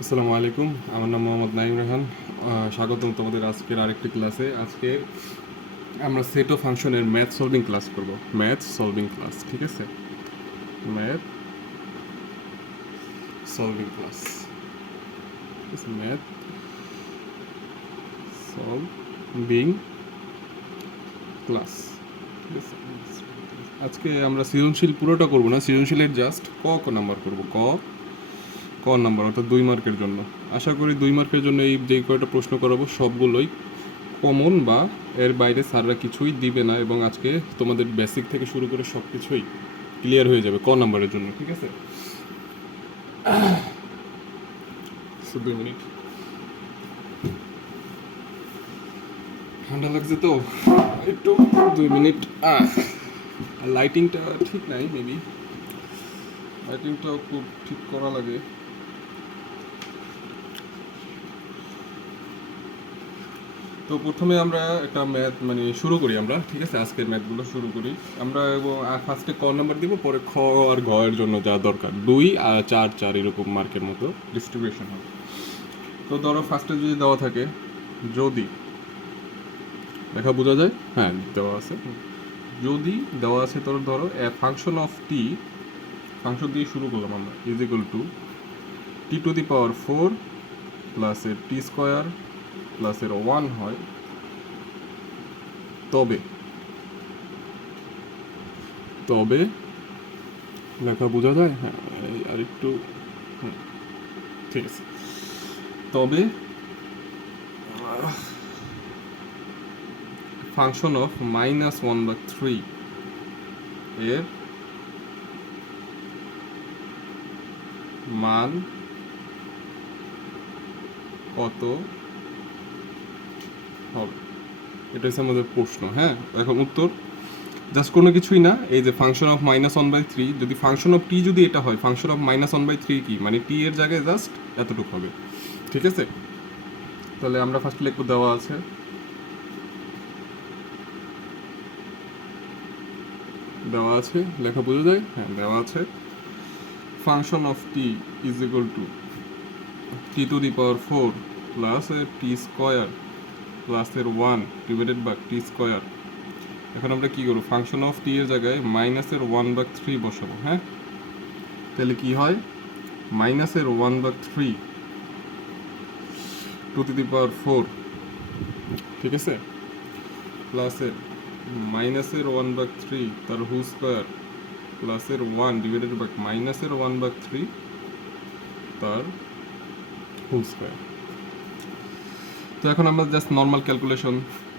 আসসালামু আলাইকুম, আমার নাম মোহাম্মদ নাইম রেহান। স্বাগতম তোমাদের আজকের আরেকটি ক্লাসে। আজকে আমরা সেট অফ ফাংশনের ম্যাথ সলভিং ক্লাস করব। ম্যাথ সলভিং ক্লাস, ঠিক আছে? Math solving class, math solving class, ঠিক আছে? আজকে আমরা সৃজনশীল পুরোটা করব না, সৃজনশীলের জাস্ট ক নাম্বার করব। ক নাম্বার অর্থাৎ 2 মার্কের জন্য। আশা করি 2 মার্কের জন্য এই যে কয়টা প্রশ্ন করাবো সবগুলোই কমন বা এর বাইরে স্যাররা কিছুই দিবে না, এবং আজকে তোমাদের বেসিক থেকে শুরু করে সব কিছুই ক্লিয়ার হয়ে যাবে নাম্বারের জন্য, ঠিক আছে? 2 মিনিট, ঠান্ডা লাগছে তো একটু, 2 মিনিট। লাইটিংটা ঠিক নাই, মেবি লাইটিংটাও খুব ঠিক করা লাগে। তো প্রথমে আমরা একটা ম্যাথ শুরু করি আমরা, ঠিক আছে? আজকের ম্যাথগুলো শুরু করি আমরা, এবং ফার্স্টে নাম্বার দিব, পরে খ আর ঘ এর জন্য যা দরকার 2 আর 4 4 এরকম মার্কের মতো ডিস্ট্রিবিউশন হবে। তো ধরো ফার্স্টে যদি দেওয়া থাকে, যদি লেখা বোঝা যায়, হ্যাঁ দেওয়া আছে, যদি দেওয়া আছে তোর ধরো ফাংশন অফ টি, ফাংশন দিয়ে শুরু করলাম আমরা, is equal two t⁴ plus এর টি স্কোয়ার প্লাস এর 1 হয়, তবে তবে লেখা বোঝা যায়, হ্যাঁ আর একটু, ঠিক আছে। তবে ফাংশন অফ -1/3 এর মান কত হবে? এটা হচ্ছে আমাদের প্রশ্ন। হ্যাঁ, এখন উত্তর জাস্ট কোনো কিছুই না, এই যে ফাংশন অফ -1/3, যদি ফাংশন অফ টি যদি এটা হয়, ফাংশন অফ -1/3 কি মানে টি এর জায়গায় জাস্ট এতটুকু হবে, ঠিক আছে? তাহলে আমরা ফার্স্ট লিখব, দেওয়া আছে লেখা বোঝা যায়, হ্যাঁ দেওয়া আছে function of T is equal two t⁴ plus T square plus এর 1 ডিভাইডেড বাই টি স্কোয়ার। এখন আমরা কি করব, ফাংশন অফ টি এর জায়গায় মাইনাসের 1/3 বসাবো। হ্যাঁ, তাহলে কি হয়, মাইনাসের 1/3 2⁴, ঠিক আছে, প্লাসের মাইনাসের 1/3 তার হোল স্কোয়ার প্লাসের 1 ডিভাইডেড বাই মাইনাসের 1/3 তার হোল স্কোয়ার। তো এখন আমরা জাস্ট নর্মাল ক্যালকুলেশন,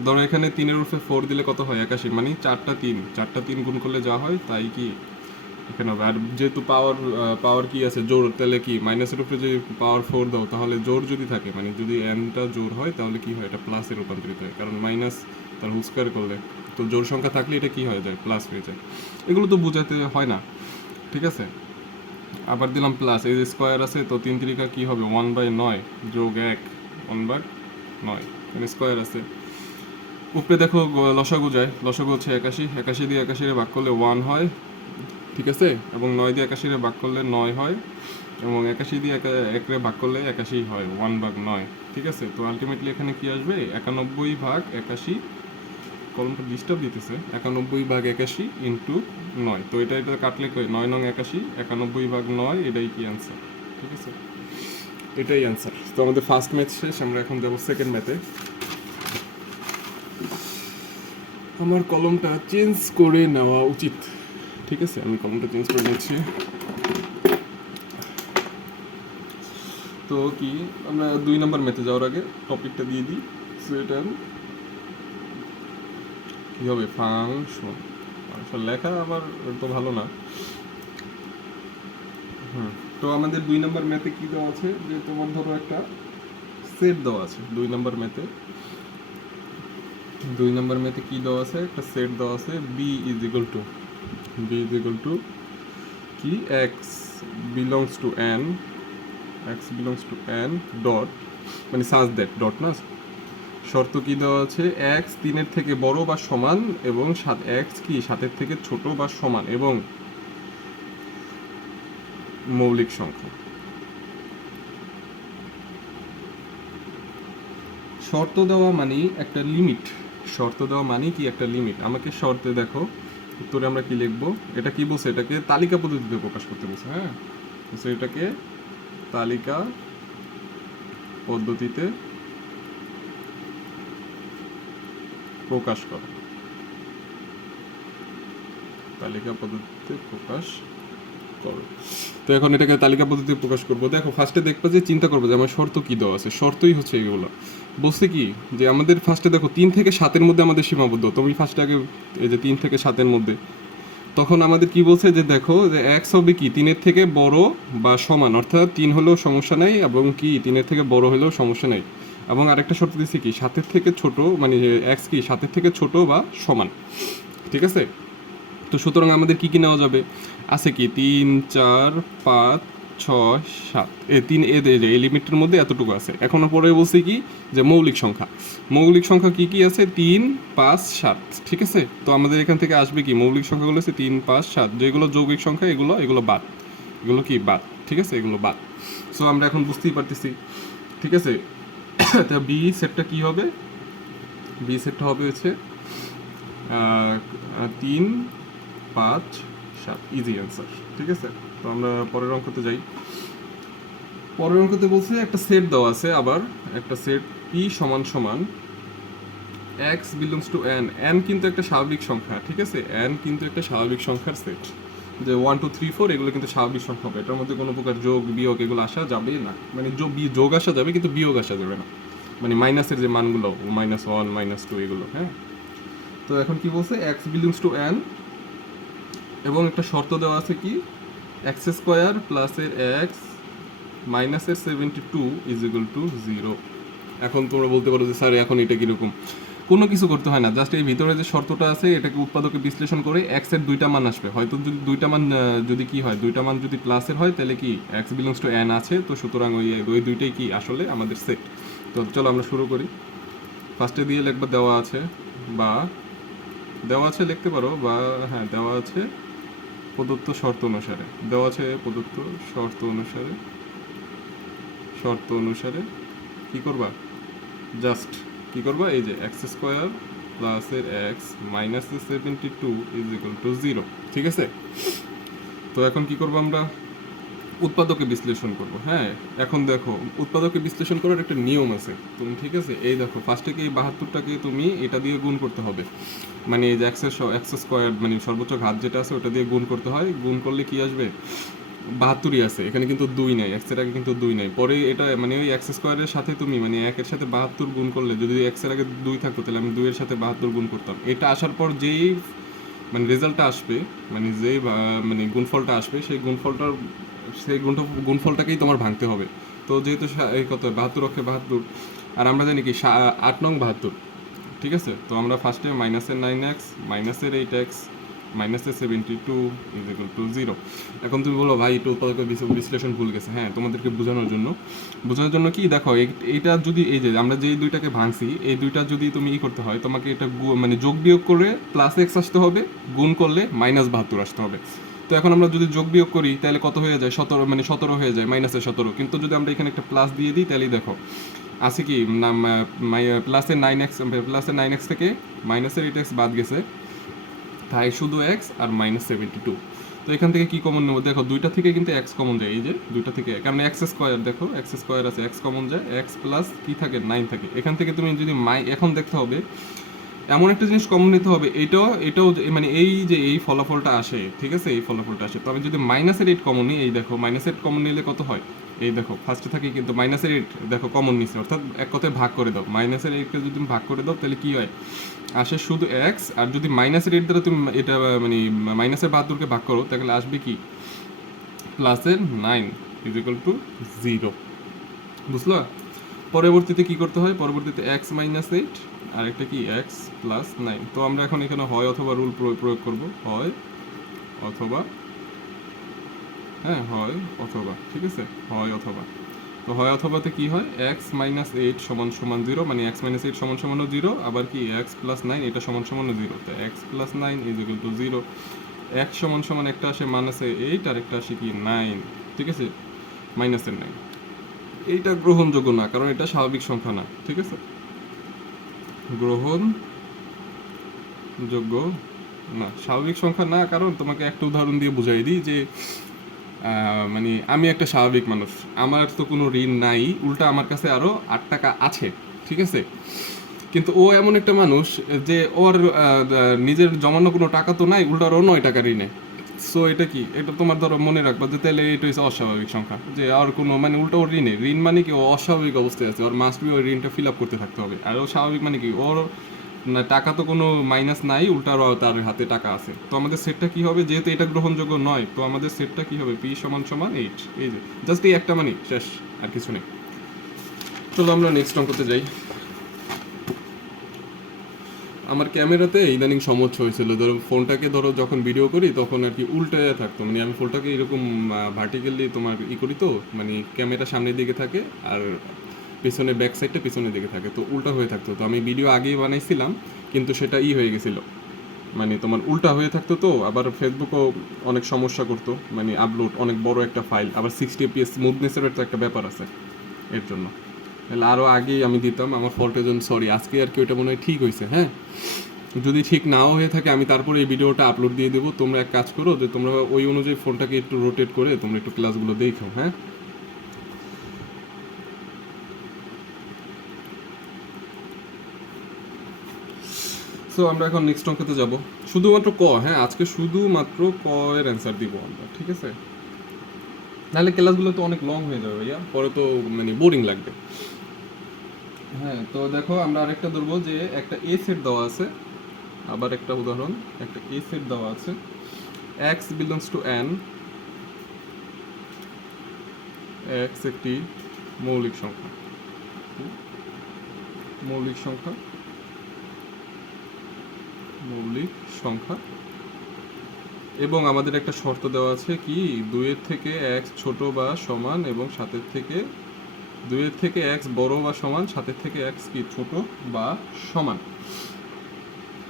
ধরো এখানে 3 এর উপরে 4 দিলে কত হয়, 81, মানে 4টা 3 গুণ করলে যা হয় তাই কি এখানে হবে। আর যেহেতু পাওয়ার কি আছে, জোর, তাহলে কি মাইনাসের উপরে যদি পাওয়ার 4 দাও, তাহলে জোর যদি থাকে, মানে যদি এনটা জোর হয়, তাহলে কি হয়, এটা প্লাসে রূপান্তরিত হয়, কারণ মাইনাস তার হোল স্কোয়ার করলে তো জোর সংখ্যা থাকলে এটা কি হয়ে যায়, প্লাস হয়ে যায়। এগুলো তো বোঝাতে হয় না, ঠিক আছে? আবার দিলাম প্লাস, এই যে স্কোয়ার আছে, তো 3 × কি হবে, 1/9 যোগ 1, 1/9, এখানে স্কোয়ার আছে। উপরে দেখো লসাগু যায়, লসাগু হচ্ছে 81, 81 দিয়ে 81 ভাগ করলে 1 হয়, ঠিক আছে? এবং 9 দিয়ে 81 ভাগ করলে 9 হয়, এবং 81 দিয়ে 1 ভাগ করলে 81 হয়, 1/9, ঠিক আছে? তো আলটিমেটলি এখানে কি আসবে, 91/81, কলমটা ডিস্টার্ব দিতেছে, 91/81 ইন্টু 9, তো এটা কাটলে 9 নং 81, 91/9, এটাই কি অ্যান্সার, ঠিক আছে? এটাই অ্যান্সার। তো আমাদের ফার্স্ট ম্যাথ শেষ, আমরা এখন যাবো সেকেন্ড ম্যাথে। আমার কলমটা চেঞ্জ করে নেওয়া উচিত, ঠিক আছে? আমি কলমটা চেঞ্জ করে নিচ্ছি। তো কি, আমরা 2 নম্বর ম্যাথে যাওয়ার আগে টপিকটা দিয়ে দিই। সেটা কি হবে, ফাংশন, লেখা আবার তো ভালো না। তো আমাদের 2 নম্বর ম্যাথে কি দেওয়া আছে, যে তোমার ধরো একটা সেট দেওয়া আছে 2 নম্বর ম্যাথে। 2 নম্বর ম্যাথে কি দেওয়া আছে, একটা সেট দেওয়া আছে, বি ইজ ইকুয়াল টু কি, x belongs to N, dot, মানে সাজ দ্যাট, ডট না, শর্ত কি দেওয়া আছে, এক্স 3-এর থেকে বড় বা সমান, এবং এক্স কি 7-এর থেকে ছোট বা সমান, এবং মৌলিক সংখ্যা। শর্ত দেওয়া মানে একটা লিমিট, শর্ত দেওয়া মানে কি একটা লিমিট। আমাকে শর্তে দেখো উত্তরে আমরা কি লিখবো, এটা কি বলছে, এটাকে তালিকা পদ্ধতিতে প্রকাশ করতে বলছে। হ্যাঁ, তো এটাকে তালিকা পদ্ধতিতে প্রকাশ করো, তালিকা পদ্ধতিতে প্রকাশ করো। তো এখন এটাকে তালিকা পদ্ধতিতে প্রকাশ করবো। দেখো ফার্স্টে দেখবা যে চিন্তা করবো যে আমার শর্ত কি দেওয়া আছে, শর্তই হচ্ছে এগুলো। বলছে কি যে আমাদের ফার্স্টে দেখো 3 থেকে 7-এর মধ্যে আমাদের সীমাবদ্ধ। তুমি ফার্স্টে আগে এই যে 3 থেকে 7-এর মধ্যে, তখন আমাদের কি বলছে যে দেখো যে এক্স হবে কি 3-এর থেকে বড় বা সমান, অর্থাৎ 3 হলেও সমস্যা নেই এবং কি 3-এর থেকে বড় হলেও সমস্যা নেই। এবং আরেকটা শর্ত দিচ্ছে কি 7-এর থেকে ছোট, মানে এক্স কি 7-এর থেকে ছোট বা সমান। ঠিক আছে, তো সুতরাং আমাদের কি কি নেওয়া যাবে, আছে কি 3, 4, 5, 6, 7, এই লিমিটের মধ্যে এতটুকু আছে। এখন পরে বলছি কি যে মৌলিক সংখ্যা, মৌলিক সংখ্যা কি কি আছে 3, 5, 7। ঠিক আছে, তো আমাদের এখান থেকে আসবে কি মৌলিক সংখ্যাগুলো আছে 3, 5, 7, যেগুলো যৌগিক সংখ্যা এগুলো এগুলো বাদ, এগুলো কি বাদ। ঠিক আছে, এগুলো বাদ। সো আমরা এখন বুঝতেই পারতেছি। ঠিক আছে, তা বি সেটটা কি হবে, বি সেটটা হবে হচ্ছে 3, 5, 7, ইজি অ্যান্সার। ঠিক আছে, তো আমরা পরের অঙ্কতে যাই। পরের অঙ্কতে বলছে একটা সেট দেওয়া আছে, আবার একটা সেট পি সমান সমান x belongs to N. N কিন্তু একটা স্বাভাবিক সংখ্যা। ঠিক আছে, এন কিন্তু একটা স্বাভাবিক সংখ্যার সেট, যে 1, 2, 3, 4 এগুলো কিন্তু স্বাভাবিক সংখ্যা হবে, এটার মধ্যে কোনো প্রকার যোগ বিয়োগ এগুলো আসা যাবে না। মানে যোগ আসা যাবে কিন্তু বিয়োগ আসা যাবে না, মানে মাইনাসের যে মানগুলো -1, -2 এগুলো। হ্যাঁ, তো এখন কি বলছে এক্স বিলংস টু এন, এবং একটা শর্ত দেওয়া আছে কি এক্স স্কোয়ার প্লাসের এক্স মাইনাসের 72 ইজ ইকুয়াল টু 0। এখন তোমরা বলতে পারো যে স্যার এখন এটা কীরকম, কোনো কিছু করতে হয় না, জাস্ট এই ভিতরে যে শর্তটা আছে এটাকে উৎপাদকে বিশ্লেষণ করে এক্স এর দুইটা মান আসবে। হয়তো যদি দুইটা মান যদি কি হয়, দুইটা মান যদি প্লাসের হয় তাহলে কি এক্স বিলংস টু এন আছে, তো সুতরাং ওই দুইটাই কি আসলে আমাদের সেট। তো চলো আমরা শুরু করি। ফার্স্টে দিয়ে লিখবা দেওয়া আছে, বা দেওয়া আছে লিখতে পারো, বা হ্যাঁ দেওয়া আছে প্রদত্ত শর্ত অনুসারে, দেওয়া আছে প্রদত্ত শর্ত অনুসারে, শর্ত অনুসারে কি করবা, জাস্ট কি করবা এই যে এক্স স্কোয়ার প্লাসের এক্স মাইনাসের 72 ইজ ইকুয়াল টু 0। ঠিক আছে, তো এখন কি করবো আমরা উৎপাদকে বিশ্লেষণ করব। হ্যাঁ, এখন দেখো উৎপাদকে বিশ্লেষণ করার একটা নিয়ম আছে তুমি। ঠিক আছে, এই দেখো ফার্স্টে কি 72টাকে তুমি এটা দিয়ে গুণ করতে হবে, মানে এই যে এক্স স্কোয়ার মানে সর্বোচ্চ ঘাত যেটা আছে ওটা দিয়ে গুণ করতে হয়। গুণ করলে কি আসবে 72ই আছে, এখানে কিন্তু 2 নাই, এক্স এর আগে কিন্তু 2 নাই। পরে এটা মানে ওই এক্স স্কোয়ারের সাথে তুমি মানে 1 এর সাথে 72 গুণ করলে, যদি এক্স এর আগে 2 থাকতো তাহলে আমি 2 এর সাথে 72 গুণ করতাম। এটা আসার পর যেই মানে রেজাল্টটা আসবে, মানে যেই মানে গুণফলটা আসবে, সেই গুণফলটাকেই তোমার ভাঙতে হবে। তো যেহেতু এই কত 72 অক্ষে 72, আর আমরা জানি কি 8 নং 72। ঠিক আছে, তো আমরা ফার্স্টে মাইনাসের 9x মাইনাসের 8x মাইনাসের 72 ইজ ইকুয়াল টু 0। এখন তুমি বলো ভাই এটা উৎপাদক বিশ্লেষণ ভুল গেছে। হ্যাঁ, তোমাদেরকে বোঝানোর জন্য কি দেখো এইটা যদি এই যে আমরা যেই দুইটাকে ভাঙছি এই দুইটা যদি তুমি করতে হয় তোমাকে এটা মানে যোগ বিয়োগ করে প্লাস এক্স আসতে হবে, গুণ করলে -72 আসতে হবে। তো এখন আমরা যদি যোগ বিয়োগ করি তাহলে কত হয়ে যায় 17, মানে 17 হয়ে যায় -17। কিন্তু যদি আমরা এখানে একটা প্লাস দিয়ে দিই তাহলেই দেখো আছে কি প্লাসের 9x থেকে মাইনাসের 8x বাদ গেছে, তাই শুধু এক্স আর -72। তো এখান থেকে কি কমন নেবো, দেখো দুইটা থেকে কিন্তু এক্স কমন যায়, এই যে দুইটা থেকে, কারণ এক্স স্কোয়ার, দেখো এক্স স্কোয়ার আছে, এক্স কমন যায়, এক্স প্লাস কি থাকে 9 থাকে। এখান থেকে তুমি যদি এখন দেখতে হবে এমন একটা জিনিস কমন নিতে হবে, এটাও মানে এই যে এই ফলাফলটা আসে। ঠিক আছে, এই ফলাফলটা আসে। তো আমি যদি -8 কমন নিই, এই দেখো -8 কমন নিলে কত হয়, এই দেখো ফার্স্টে থাকে কিন্তু -8 দেখো কমন নিছে, অর্থাৎ এক কথায় ভাগ করে দাও। -8কে যদি তুমি ভাগ করে দাও তাহলে কি হয়, আসে শুধু এক্স। আর যদি -8 দ্বারা তুমি এটা মানে -72কে ভাগ করো তাহলে আসবে কি প্লাসের 9 ইজ ইকুয়াল টু 0। বুঝলো? পরবর্তীতে কি করতে হয়, পরবর্তীতে এক্স -8 আর একটা কি এক্স প্লাস 9। তো আমরা এখন এখানে হয় অথবা রুল প্রয়োগ করব, হয় অথবা, হ্যাঁ হয় অথবা। ঠিক আছে, হয় অথবা। তো হয় অথবাতে কি হয় এক্স -8 সমান সমান 0, মানে এক্স -8 সমান সমান 0, আবার কি এক্স প্লাস 9 এটা সমান সমান 0। তো x plus 9 is equal to 0। X সমান সমান একটা আসে -8 আর একটা আসে কি 9। ঠিক আছে, -9 এইটা গ্রহণযোগ্য না, কারণ এটা স্বাভাবিক সংখ্যা না। ঠিক আছে, গ্রহণযোগ্য না, স্বাভাবিক সংখ্যা না, কারণ তোমাকে একটা উদাহরণ দিয়ে বুঝাই দিই যে মানে আমি একটা স্বাভাবিক মানুষ, আমার তো কোনো ঋণ নাই, উল্টা আমার কাছে আরও 8 টাকা আছে, ঠিক আছে? কিন্তু ও এমন একটা মানুষ যে ওর নিজের জমানো কোনো টাকা তো নাই, উল্টা ওর 9 টাকা ঋণে। সো এটা কি, এটা তোমার ধরো মনে রাখবা যে তাহলে এটা হচ্ছে অস্বাভাবিক সংখ্যা, যে আর কোনো মানে উল্টা ওর ঋণে, ঋণ মানে কি ও অস্বাভাবিক অবস্থায় আছে, ওর মাস্ট বি ওই ঋণটা ফিল আপ করতে থাকতে হবে। আর ও স্বাভাবিক মানে কি, ওর না টাকা তো কোনো মাইনাস নাই, উল্টা তার হাতে টাকা আছে। তো আমাদের সেটটা কি হবে, যেহেতু এটা গ্রহণযোগ্য নয়, তো আমাদের সেটটা কি হবে, পি সমান সমান 8। এই যে জাস্ট এই একটা মানে শেষ, আর কিছু নেই। চলো আমরা নেক্সট অঙ্কতে যাই। আমার ক্যামেরাতে ইদানিং সমস্যা হয়েছিল, ধরো ফোনটাকে ধরো যখন ভিডিও করি তখন আর কি উল্টে থাকতো, মানে আমি ফোনটাকে এরকম ভার্টিক্যালি তোমার করি, তো মানে ক্যামেরা সামনের দিকে থাকে আর পেছনে ব্যাক সাইডটা পিছনের দিকে থাকে, তো উল্টা হয়ে থাকতো। তো আমি ভিডিও আগেই বানাইছিলাম, কিন্তু সেটা হয়ে গেছিলো, মানে তোমার উল্টা হয়ে থাকতো। তো আবার ফেসবুকও অনেক সমস্যা করতো, মানে আপলোড অনেক বড় একটা ফাইল, আবার 60 fps স্মুথনেসেরও একটা ব্যাপার আছে এর জন্য। তাহলে আরও আগেই আমি দিতাম, আমার ফল্টের জন্য সরি। আজকে আর কি ওইটা মনে হয় ঠিক হয়েছে। হ্যাঁ, যদি ঠিক নাও হয়ে থাকে আমি তারপরে এই ভিডিওটা আপলোড দিয়ে দেবো। তোমরা এক কাজ করো, যে তোমরা ওই অনুযায়ী ফোনটাকে একটু রোটেট করে তোমরা একটু ক্লাসগুলো দেখো। হ্যাঁ, সো আমরা এখন নেক্সট অঙ্কতে যাব। শুধুমাত্র ক, হ্যাঁ আজকে শুধুমাত্র ক এর অ্যান্সার দিব আমরা, ঠিক আছে? নাহলে ক্লাসগুলো তো অনেক লং হয়ে যাবে ভাইয়া, পরে তো মানে বোরিং লাগবে। হ্যাঁ, তো দেখো আমরা আরেকটা ধরবো, যে একটা এ সেট দেওয়া আছে, আবার একটা উদাহরণ, একটা এ সেট দেওয়া আছে, x belongs to n, x একটি মৌলিক সংখ্যা, মৌলিক সংখ্যা, মৌলিক সংখ্যা, এবং আমাদের একটা শর্ত দেওয়া আছে কি, 2-এর থেকে x ছোট বা সমান এবং 7-এর থেকে 2-এর থেকে x বড় বা সমান, 7-এর থেকে x কি ছোট বা সমান।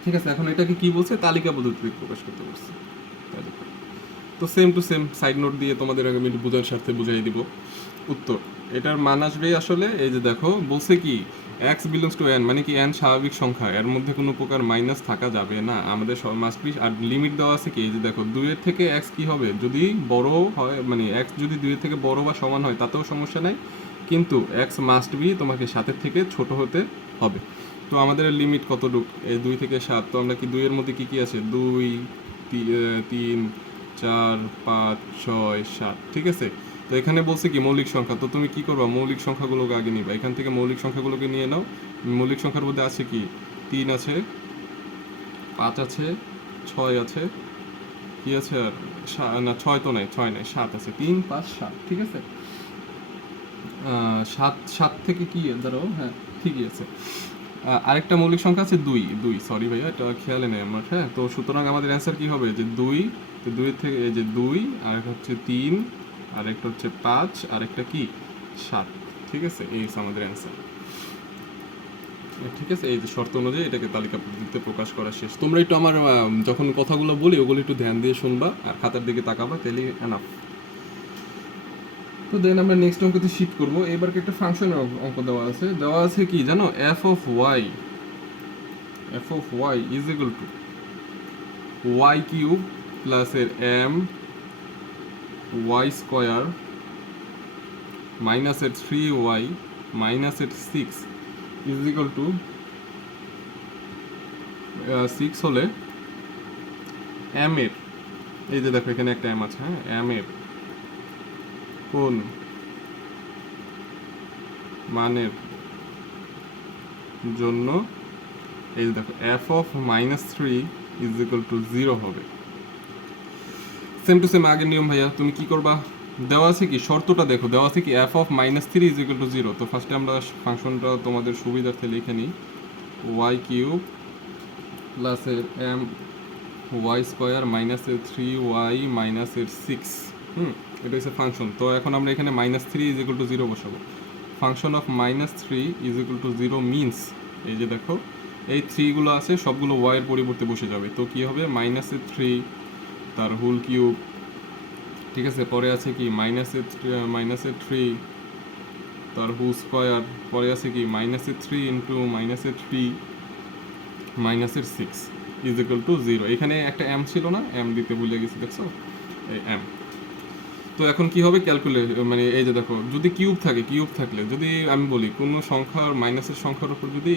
ঠিক আছে, এখন এটাকে কি বলছে, তালিকা পদ্ধতিতে প্রকাশ করতে বলছে, তালিকা। তো same to same side note দিয়ে তোমাদের আমি একটু বোঝার স্বার্থে বুঝাই দিব উত্তর। এটার মান আসবে আসলে, এই যে দেখো বলছে কি, x বিলংস টু n, মানে কি n স্বাভাবিক সংখ্যা, এর মধ্যে কোনো প্রকার মাইনাস থাকা যাবে না, আমাদের মাস্ট বি। আর লিমিট দেওয়া আছে কি, এই যে দেখো 2-এর থেকে x কি হবে, যদি বড় হয়, মানে x যদি 2-এর থেকে বড় বা সমান হয় তাতেও সমস্যা নাই, কিন্তু x মাস্ট বি তোমাকে 7-এর থেকে ছোট হতে হবে। তো আমাদের লিমিট কতটুক, এই 2 থেকে 7, তো আমরা কি 2-এর মধ্যে কি কি আছে, 2, 3, 4, 5, 6, 7, ঠিক আছে? তো এখানে বলছে কি মৌলিক সংখ্যা, তো তুমি কি করবা, মৌলিক সংখ্যাগুলোকে আগে নিবা, এখান থেকে মৌলিক সংখ্যাগুলোকে নিয়ে নাও। মৌলিক সংখ্যার মধ্যে আছে কি, 3 আছে, 5 আছে, 6 আছে, কি আছে আর না 6 তো নাই, 6 নাই, 7 আছে, 3, 5, 7, ঠিক আছে? 7 থেকে কি ধরো, হ্যাঁ ঠিকই আছে। আরেকটা মৌলিক সংখ্যা আছে 2, 2, সরি ভাইয়া এটা খেয়ালে নেই আমার। হ্যাঁ, তো সুতরাং আমাদের অ্যান্সার কি হবে, যে 2, তো 2-এর থেকে এই যে 2, আর একটা হচ্ছে 3, আর একটা হচ্ছে 5, আর একটা কি 7, ঠিক আছে? এই হচ্ছে আমাদের অ্যান্সার। ঠিক আছে, এই যে শর্ত অনুযায়ী এটাকে তালিকা পদ্ধতিতে প্রকাশ করা শেষ। তোমরা একটু আমার যখন কথাগুলো বলি ওগুলো একটু ধ্যান দিয়ে শুনবা আর খাতার দিকে তাকাবা, তাহলেই এনাফ। তো দেন আমরা নেক্সট অঙ্কতে শিফট করবো। এবার একটা ফাংশনের অঙ্ক দেওয়া আছে কি জানো, f of y, f of y is equal to y cube plus এর এম ওয়াই স্কোয়ার মাইনাস এর 3y মাইনাস এর 6 ইজ ইকুয়াল টু 6 হলে এম এর, এই যে দেখো এখানে একটা এম আছে, হ্যাঁ এম এর কোন মানের জন্য, এই যে দেখো F of -3 is equal to 0 হবে। সেম টু সেম আগের নিয়ম ভাইয়া, তুমি কি করবা, দেওয়া আছে কি শর্তটা দেখো, দেওয়া আছে কি F of -3 is equal to 0। তো ফার্স্টে আমরা ফাংশনটা তোমাদের সুবিধার্থে লিখে নিই, ওয়াই কিউব প্লাস এর এম ওয়াই স্কোয়ার মাইনাস এর 3y মাইনাস এর 6, এটা হচ্ছে ফাংশন। তো এখন আমরা এখানে -3 ইজ ইকুয়াল টু 0 বসাবো। Function of -3 is equal to 0 means, এই যে দেখো এই 3 গুলো আছে সবগুলো y এর পরিবর্তে বসে যাবে, তো কি হবে -3 তার হোল কিউব, ঠিক আছে? পরে আছে কি -3 তার হোল স্কোয়ার, পরে আছে কি -3 ইন্টু -3 মাইনাসের 6 ইজ ইকুয়াল টু 0। এখানে একটা এম ছিল না, এম দিতে ভুলে গেছি, দেখছো এই এম। তো এখন কি হবে ক্যালকুলেট, মানে এই যে দেখো যদি কিউব থাকে, কিউব থাকলে যদি আমি বলি কোনো সংখ্যার মাইনাসের সংখ্যার উপর যদি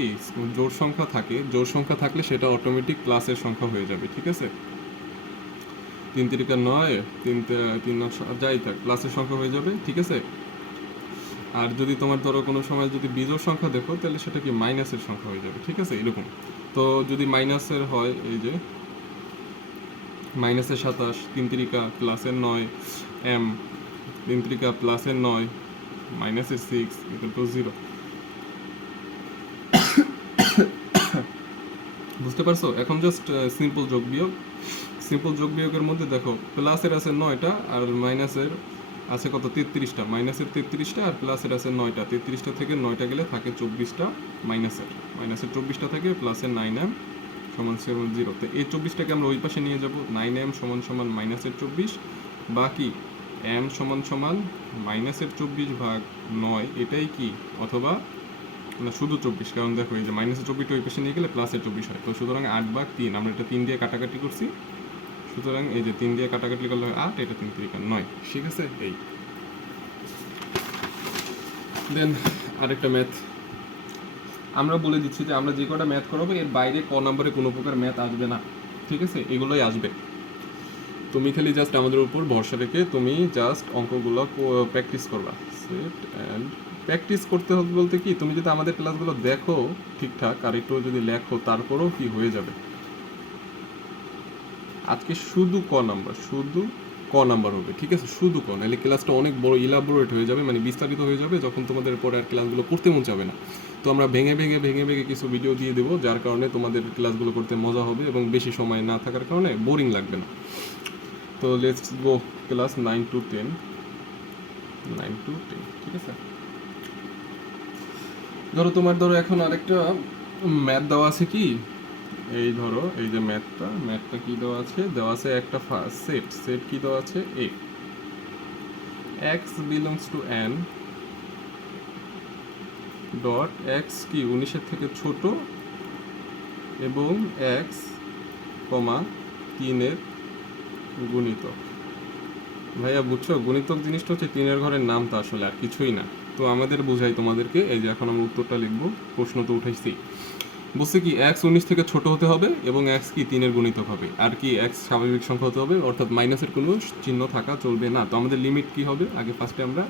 জোড় সংখ্যা থাকে, জোড় সংখ্যা থাকলে সেটা অটোমেটিক প্লাসের সংখ্যা হয়ে যাবে, ঠিক আছে। 3 3 9, 3 3 যাই থাক প্লাসের সংখ্যা হয়ে যাবে, ঠিক আছে। আর যদি তোমার ধরো কোনো সময় যদি বিজোড় সংখ্যা দেখো তাহলে সেটা কি মাইনাসের সংখ্যা হয়ে যাবে, ঠিক আছে, এরকম। তো যদি মাইনাসের হয় এই যে মাইনাসের 27, 3 3 প্লাসের 9 এম, 3 3 প্লাসের 9 মাইনাসের 6 ইকুয়াল টু 0। বুঝতে পারছো? এখন জাস্ট সিম্পল যোগ বিয়োগ, সিম্পল যোগ বিয়োগের মধ্যে দেখো প্লাসের আছে 9টা আর মাইনাসের আছে কত 33টা, মাইনাসের 33টা আর প্লাসের আছে 9টা, 33টা থেকে 9টা গেলে থাকে 24টা মাইনাসের, মাইনাসের 24টা থেকে প্লাসের 9m সমান 0। তো এই 24টাকে আমরা ওই পাশে নিয়ে যাব, 9m সমান সমান মাইনাসের 24, বাকি m সমান সমান মাইনাসের 24 ভাগ 9, এটাই কি, অথবা না শুধু 24, কারণ দেখো এই যে মাইনাসের 24টা ওই পাশে নিয়ে গেলে প্লাসের 24 হয়। তো সুতরাং 8 ভাগ 3, আমরা এটা 3 দিয়ে কাটাকাটি করছি, সুতরাং এই যে 3 দিয়ে কাটাকাটি করলে হয় 8, এটা 3 3 9, ঠিক আছে। এই দেন আরেকটা ম্যাথ আমরা বলে দিচ্ছি যে আমরা যে কটা ম্যাথ করাবো এর বাইরে ক নম্বরে কোনো প্রকার ম্যাথ আসবে না, ঠিক আছে, এগুলোই আসবে। তুমি খালি জাস্ট আমাদের উপর ভরসা রেখে তুমি জাস্ট অঙ্কগুলো প্র্যাকটিস করবা, সেট অ্যান্ড প্র্যাকটিস করতে হবে বলতে কি, তুমি যদি আমাদের ক্লাসগুলো দেখো ঠিকঠাক আর একটু যদি লেখো তারপরেও কি হয়ে যাবে। আজকে শুধু ক নাম্বার, শুধু ক নাম্বার হবে, ঠিক আছে, শুধু ক, নাহলে ক্লাসটা অনেক বড় ইলাবোরেট হয়ে যাবে, মানে বিস্তারিত হয়ে যাবে, যখন তোমাদের পরে আর ক্লাসগুলো করতে মন যাবে না। তো আমরা ভেঙে ভেঙে ভেঙে ভেঙে কিছু ভিডিও দিয়ে দেবো, যার কারণে তোমাদের ক্লাসগুলো করতে মজা হবে এবং বেশি সময় না থাকার কারণে বোরিং লাগবে না। তো let's go class 9 to 10, 9 to 10, ঠিক আছে। ধরো এখন আরেকটা ম্যাথ দেওয়া আছে কি, এই ধরো এই যে ম্যাথটা কি দেওয়া আছে একটা সেট কি দেওয়া আছে, এ x belongs to n dot x কি 19-এর থেকে ছোট এবং x, 3-এর গুণিতক। ভাইয়া বুঝছো, গুণিতক জিনিসটা হচ্ছে 3-এর ঘরের নামটা, আসলে আর কিছুই না। তো আমাদের বুঝাই তোমাদেরকে, এই যে এখন আমরা উত্তরটা লিখবো, প্রশ্ন তো উঠাইছি, বলছে কি x 19 থেকে ছোট হতে হবে এবং x কি 3-এর গুণিতক হবে, আর কি x স্বাভাবিক সংখ্যা হতে হবে, অর্থাৎ মাইনাসের কোনো চিহ্ন থাকা চলবে না। তো আমাদের লিমিট কি হবে, আগে ফার্স্টে আমরা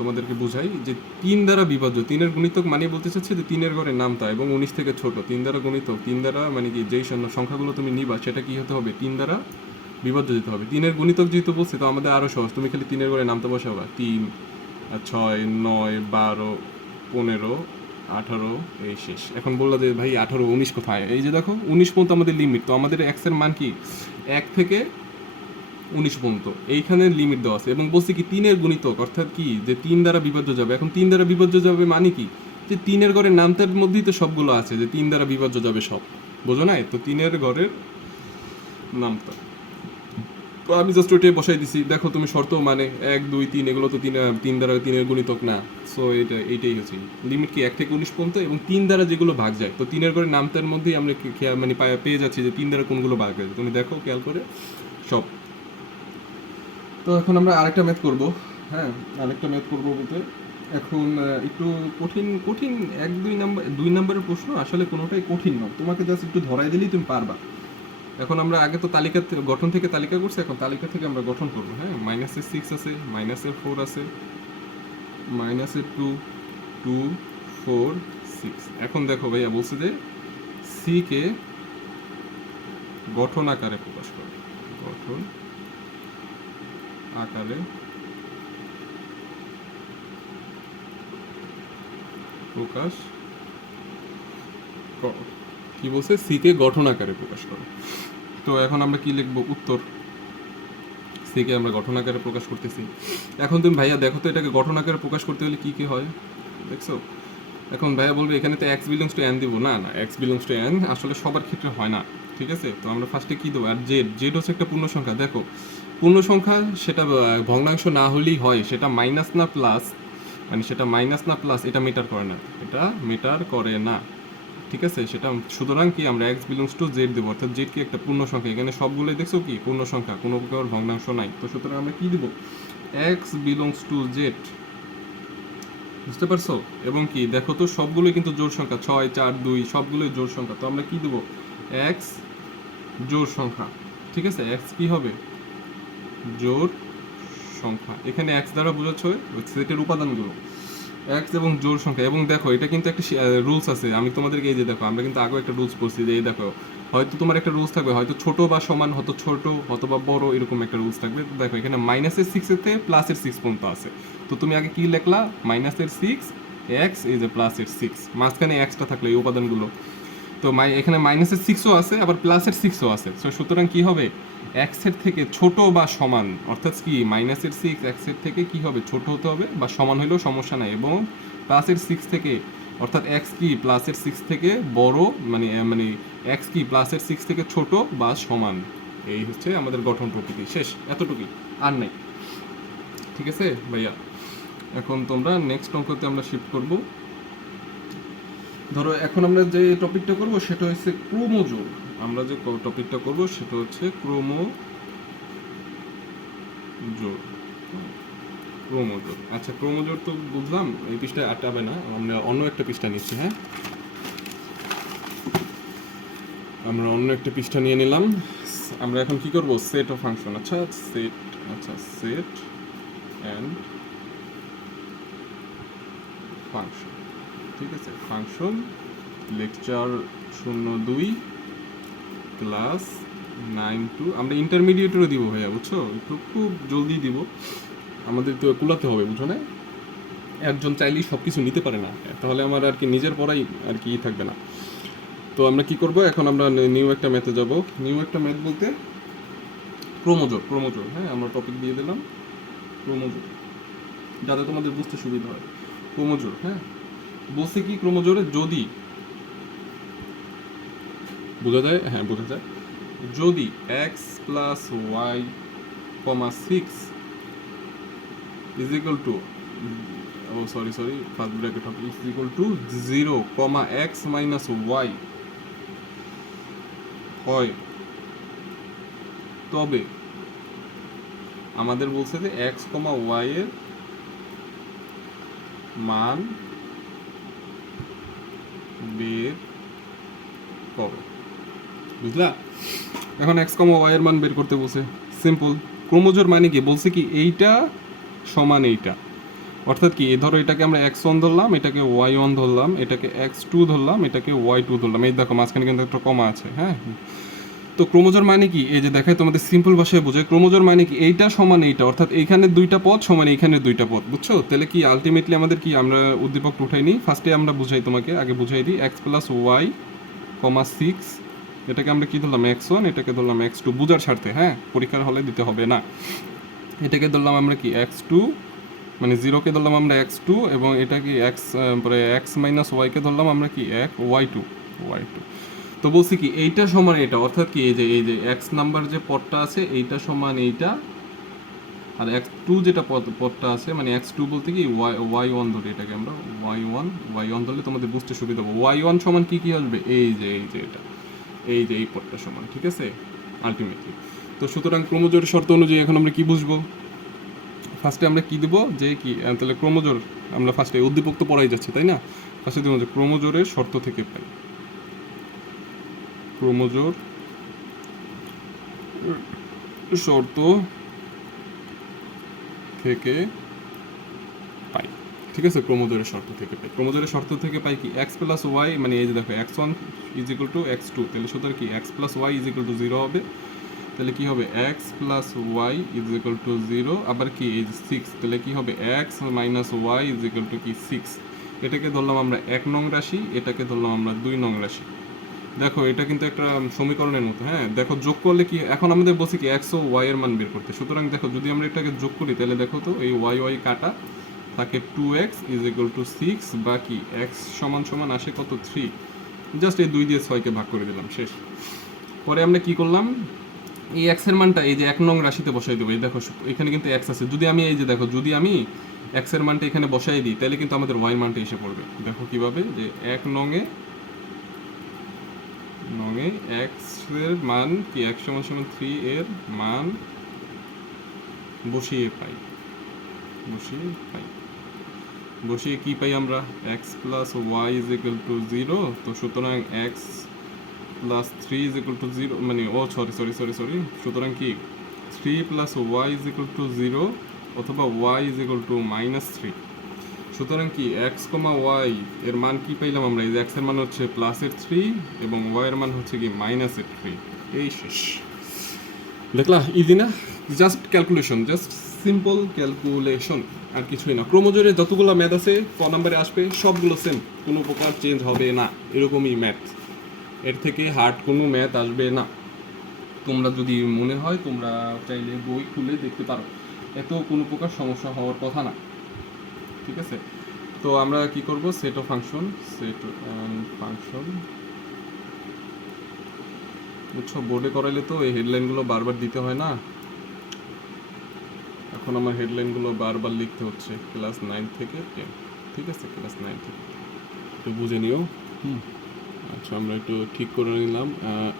তোমাদেরকে বুঝাই যে 3 দ্বারা বিভাজ্য, 3-এর গুণিতক মানে বলতে চাচ্ছে যে 3-এর ঘরের নামটা এবং 19 থেকে ছোট, 3 দ্বারা গুণিতক, 3 দ্বারা মানে কি যেই সংখ্যাগুলো তুমি নিবা সেটা কি হতে হবে, 3 দ্বারা বিভাজ্য দিতে হবে। 3-এর গুণিতক যেহেতু বলছি তো আমাদের আরও সহজ, তুমি খালি 3-এর ঘরে নামতে বসাবা, 3 6 9 12 15 18, এই শেষ। এখন বললো যে ভাই 18 19 কোথায়, এই যে দেখো 19 পর্যন্ত আমাদের লিমিট, তো আমাদের x এর মান কি 1 থেকে 19 পর্যন্ত এইখানে লিমিট দেওয়া আছে, এবং বলছি কি 3-এর গুণিতক, অর্থাৎ কি যে 3 দ্বারা বিভাজ্য যাবে। এখন 3 দ্বারা বিভাজ্য যাবে মানে কি, যে 3-এর ঘরের নামটার মধ্যেই তো সবগুলো আছে, যে 3 দ্বারা বিভাজ্য যাবে সব, বোঝো না? তো 3-এর ঘরের নামটা, তো আমি জাস্ট ওইটাই বসাই দিছি। দেখো তুমি শর্ত মানে 1 2 3 এগুলো তো 3 দ্বারা 3-এর গুণিতক না, সো এইটাই হচ্ছে লিমিট কি 1 থেকে 19 পর্যন্ত, এবং 3 দ্বারা যেগুলো ভাগ যায়, তো 3-এর ঘরের নামটার মধ্যেই আমরা মানে পেয়ে যাচ্ছি যে 3 দ্বারা কোনগুলো ভাগ যায়, তুমি দেখো খেয়াল করে সব। তো এখন আমরা আরেকটা ম্যাথ করব, হ্যাঁ আরেকটা ম্যাথ করব বলতে এখন একটু কঠিন কঠিন 2 নাম্বারের প্রশ্ন, আসলে কোনোটাই কঠিন নয়, তোমাকে জাস্ট একটু ধরাই দিলেই তুমি পারবা। এখন আমরা আগে তো তালিকা গঠন থেকে তালিকা করছি, এখন তালিকা থেকে আমরা গঠন করবো। হ্যাঁ, মাইনাসের 6 আছে, মাইনাসের 4 আছে, মাইনাসের 2 2 4 6। এখন দেখো ভাইয়া বলছে যে সি কে গঠন আকারে প্রকাশ করে, গঠন আকারে প্রকাশ করো। কি বলছে, সি কে গঠন আকারে প্রকাশ করো। তো এখন আমরা কি লিখবো, উত্তর সি কে আমরা গঠন আকারে প্রকাশ করতেছি। এখন তুমি ভাইয়া দেখো তো এটাকে গঠন আকারে প্রকাশ করতে হলে কি কি হয়, দেখছো? এখন ভাইয়া বলবে এখানে তো x বিলংস টু n দিব, না না x বিলংস টু n আসলে সবার ক্ষেত্রে হয় না, ঠিক আছে। তো আমরা ফার্স্টে কি দেবো, আর জেড হচ্ছে একটা পূর্ণ সংখ্যা। দেখো পূর্ণ সংখ্যা সেটা ভগ্নাংশ না হলেই হয়, সেটা মাইনাস না প্লাস, মানে সেটা মাইনাস না প্লাস, এটা মেটার করে না, এটা মেটার করে না, ঠিক আছে, সেটা সুতরাং কি আমরা x বিলংস টু জেড দেবো, অর্থাৎ জেড কি একটা পূর্ণ সংখ্যা, এখানে সবগুলোই দেখছো কি পূর্ণ সংখ্যা, কোনো প্রকার ভগ্নাংশ নাই। তো সুতরাং আমরা কি দিব, x বিলংস টু জেড, বুঝতে পারছো? এবং কি দেখো তো সবগুলোই কিন্তু জোড় সংখ্যা, 6 4 2 সবগুলোই জোড় সংখ্যা। তো আমরা কি দেব, x জোড় সংখ্যা, ঠিক আছে, x কি হবে জোড় সংখ্যা। এখানে x দ্বারা বোঝাচ্ছে সেটের উপাদানগুলো x এবং জোড় সংখ্যা। এবং দেখো এটা কিন্তু একটা রুলস আছে, আমি তোমাদেরকে এই যে দেখো আমরা কিন্তু আগেও একটা রুলস পড়ছি যে এই দেখো হয়তো তোমার একটা রুলস থাকবে, হয়তো ছোট বা সমান, হয়তো ছোট অথবা বড়, এরকম একটা রুলস থাকবে। তো দেখো এখানে মাইনাসের 6 থেকে প্লাসের 6 পর্যন্ত আছে। তো তুমি আগে কি লিখলা, মাইনাসের 6 x এই যে প্লাসের 6, মাঝখানে এক্সটা থাকলে এই উপাদানগুলো। তো এখানে মাইনাসের 6ও আছে আবার প্লাসের 6ও আছে। তো সুতরাং কি হবে, এক্স এর থেকে ছোট বা সমান, অর্থাৎ কি মাইনাসের 6 এক্স এর থেকে কি হবে ছোট হতে হবে, বা সমান হলেও সমস্যা নাই। এবং প্লাসের 6 থেকে, অর্থাৎ এক্স কি প্লাসের 6 থেকে বড়, মানে মানে এক্স কি প্লাসের 6 থেকে ছোট বা সমান। এই হচ্ছে আমাদের গঠন প্রকৃতি, শেষ, এতটুকুই, আর নাই। ঠিক আছে ভাইয়া, এখন তোমরা নেক্সট অঙ্কতে আমরা শিফট করব। ধরো এখন আমরা যে টপিকটা করব সেটা হচ্ছে ক্রোমোজোর। আমরা যে টপিকটা করব সেটা হচ্ছে ক্রোমোজোর। ক্রোমোজোর, আচ্ছা ক্রোমোজোর তো বুঝলাম, এই পৃষ্ঠায় আটাবে না, আমরা অন্য একটা পৃষ্ঠা নিচ্ছি। হ্যাঁ, আমরা অন্য একটা পৃষ্ঠা নিয়ে নিলাম। আমরা এখন কি করব, set of function. Set and function, ঠিক আছে, ফাংশন লেকচার 02 ক্লাস 9 আমরা ইন্টারমিডিয়েটেরও দিব ভাইয়া, বুঝছো, একটু খুব জলদি দিব, আমাদের তো কুলাতে হবে, বুঝো না, একজন চাইলেই সব কিছু নিতে পারে না, তাহলে আমার আর কি নিজের পড়াই আর কি থাকবে না। তো আমরা কি করব, এখন আমরা নিউ একটা ম্যাথে যাব। নিউ একটা ম্যাথ বলতে ক্রোমোজোর, হ্যাঁ, আমরা টপিক দিয়ে দিলাম ক্রোমোজোর, যাতে তোমাদের বুঝতে সুবিধা হয়। ক্রোমোজোর, হ্যাঁ, বলছে কি ক্রোমোজোরে যদি বোঝা যায়, হ্যাঁ বোঝা যায়, যদি x plus y comma 6 is equal to, sorry first bracket হবে, is equal to 0, x minus y হয়, তবে আমাদের বলছে যে এক্স কমা ওয়াই এর মান বের করো, বুঝলা? এখন এক্স কমা ওয়াই এর মান বের করতে বলছে, সিম্পল। ক্রোমোজোর মানে কি, বলছে কি এইটা সমান এইটা, অর্থাৎ কি ধরো এটাকে আমরা x1 ধরলাম, এটাকে y1 ধরলাম, এটাকে x2 ধরলাম, এটাকে y2 ধরলাম, এই দেখো মাঝখানে কিন্তু একটা কমা আছে। হ্যাঁ, তো ক্রোমোজোর মানে কি, এই যে দেখায় তোমাদের সিম্পল ভাষায় বোঝায়, ক্রোমোজোর মানে কি এইটা সমান এইটা, অর্থাৎ এইখানে দুইটা পদ সমান এইখানে দুইটা পদ, বুঝছো? তাহলে কি আলটিমেটলি আমাদের কি, আমরা উদ্দীপক উঠাই নিই, ফার্স্টে আমরা বুঝাই, তোমাকে আগে বুঝাই দিই, x প্লাস ওয়াই কমা 6, এটাকে আমরা কি ধরলাম x1, এটাকে ধরলাম x2, বুঝার স্বার্থে, হ্যাঁ, পরীক্ষার হলে দিতে হবে না। এটাকে ধরলাম আমরা কি x2, মানে 0কে ধরলাম আমরা x2, এবং এটা কি x পরে x মাইনাস ওয়াইকে ধরলাম আমরা কি y2। তো বলছি কি এইটা সমান এটা, অর্থাৎ কি এই যে x নাম্বার যে পদটা আছে এইটা সমান এইটা, আর x2 যেটা পদটা আছে, মানে x2 বলতে কি y1 ধরে, এটাকে আমরা y1 ধরলে তোমাদের বুঝতে সুবিধা হবে। y1 সমান কি আসবে, এই যে এটা, এই যে এই পদটা সমান, ঠিক আছে, আলটিমেটলি। তো সুতরাং ক্রোমোজোর শর্ত অনুযায়ী এখন আমরা কি বুঝবো, ফার্স্টে আমরা কি দেবো, যে কি তাহলে ক্রোমোজোর, আমরা ফার্স্টে উদ্দীপক তো পড়াই যাচ্ছে তাই না, ফার্স্টে দেবো যে ক্রোমোজোরের শর্ত থেকে পাই, ক্রোমোজোর শর্ত থেকে পাই, ঠিক আছে, ক্রোমোজোরের শর্ত থেকে পাই। ক্রোমোজোরের শর্ত থেকে পাই কি এক্স প্লাস ওয়াই, মানে এই যে দেখো x1 is equal two x2, তাহলে সুতরাং কি x plus y is equal to 0 হবে, তাহলে কি হবে x plus y is equal to 0, আবার কি এই যে 6, তাহলে কি হবে x minus y is equal to কি 6। এটাকে ধরলাম আমরা 1 নং রাশি, এটাকে ধরলাম আমরা 2 নং রাশি। দেখো এটা কিন্তু একটা সমীকরণের মতো, হ্যাঁ, দেখো যোগ করলে কি, এখন আমাদের বলছি কি এক্স ও ওয়াই এর মান বের করতে, সুতরাং দেখো যদি আমরা এটাকে যোগ করি তাহলে দেখো তো এই ওয়াই কাটা থাকে 2x ইজ ইকুয়াল টু 6, বা কি x সমান সমান আসে কত 3, জাস্ট এই 2 দিয়ে 6কে ভাগ করে দিলাম, শেষ। পরে আমরা কি করলাম, এই x এর মানটা এই যে 1 নং রাশিতে বসাই দেবো, এই দেখো এখানে কিন্তু x আছে, যদি আমি এই যে দেখো যদি আমি x এর মানটা এখানে বসাই দিই তাহলে কিন্তু আমাদের y এর মানটা এসে পড়বে, দেখো কিভাবে, যে 1 নং এ নঙে এক্স এর মান কি এক্স সমান সমান 3 এর মান বসিয়ে পাই বসিয়ে কি পাই আমরা x plus y is equal to 0। তো সুতরাং x plus 3 is equal to 0, মানে সরি, সুতরাং কি 3 plus y is equal to 0 অথবা ওয়াই ইজ ইকুয়াল টু -3। সুতরাং কি এক্স কমা ওয়াই এর মান কি পাইলাম আমরা, এই যে এক্স এর মান হচ্ছে প্লাসের 3 এবং ওয়াই এর মান হচ্ছে কি -এর 3। এই শেষ। দেখলা ইজি না? Just calculation, just simple calculation, আর কিছুই না। ক্রোমোজোরে যতগুলো ম্যাথ আছে ক নাম্বারে আসবে সবগুলো সেম, কোনো প্রকার চেঞ্জ হবে না, এরকমই ম্যাথ, এর থেকে হার্ড কোনো ম্যাথ আসবে না। তোমরা যদি মনে হয় তোমরা চাইলে বই খুলে দেখতে পারো, এত কোনো প্রকার সমস্যা হওয়ার কথা না, ঠিক আছে? তো আমরা কি করব, সেট অফ ফাংশন বুঝছো, বোর্ডে করাইলে তো এই হেডলাইনগুলো বারবার দিতে হয় না, এখন আমার হেডলাইনগুলো বারবার লিখতে হচ্ছে ক্লাস 9 থেকে 10, ঠিক আছে? ক্লাস 9 থেকে একটু বুঝে নিও। আচ্ছা, আমরা একটু ঠিক করে নিলাম,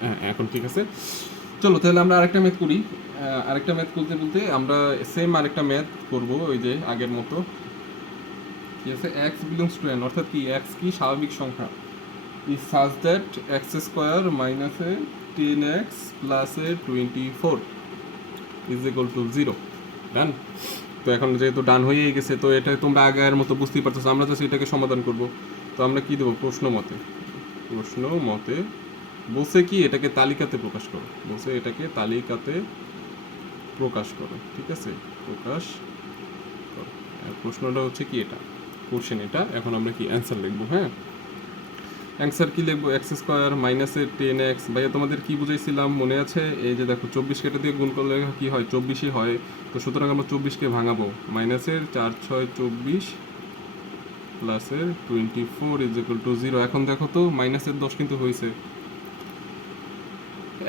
হ্যাঁ এখন ঠিক আছে। চলো তাহলে আমরা আরেকটা ম্যাথ করি। আরেকটা ম্যাথ বলতে বলতে আমরা সেম আরেকটা ম্যাথ করব ওই যে আগের মতো, ঠিক আছে? এক্স বিলংস টু এন, অর্থাৎ কি এক্স কি স্বাভাবিক সংখ্যা, is such that x square minus a 10x plus a 24 is equal to 0. ডান? তো এখন যেহেতু ডান হয়েই গেছে, তো এটা তোমরা আগের মতো বুঝতেই পারতেছো, আমরা তো এটাকে সমাধান করব। তো আমরা কি দেবো, প্রশ্ন মতে বলছে কি এটাকে তালিকাতে প্রকাশ করো, ঠিক আছে? প্রকাশ করো। প্রশ্নটা হচ্ছে কি, এটা কোশ্চেন, এটা এখন আমরা কি অ্যান্সার লিখবো। হ্যাঁ, অ্যান্সার কি লিখবো, এক্স স্কোয়ার মাইনাসের 10x। ভাইয়া তোমাদের কি বুঝাইছিলাম মনে আছে? এই যে দেখো 24 কেটে দিয়ে গুণ করলে কি হয়, 24ই হয়। তো সুতরাং আমরা 24কে ভাঙাবো, মাইনাসের 4 6 24 প্লাসের 24 ইজ ইকুয়াল টু 0। এখন দেখো তো মাইনাসের 10 কিন্তু হয়েছে,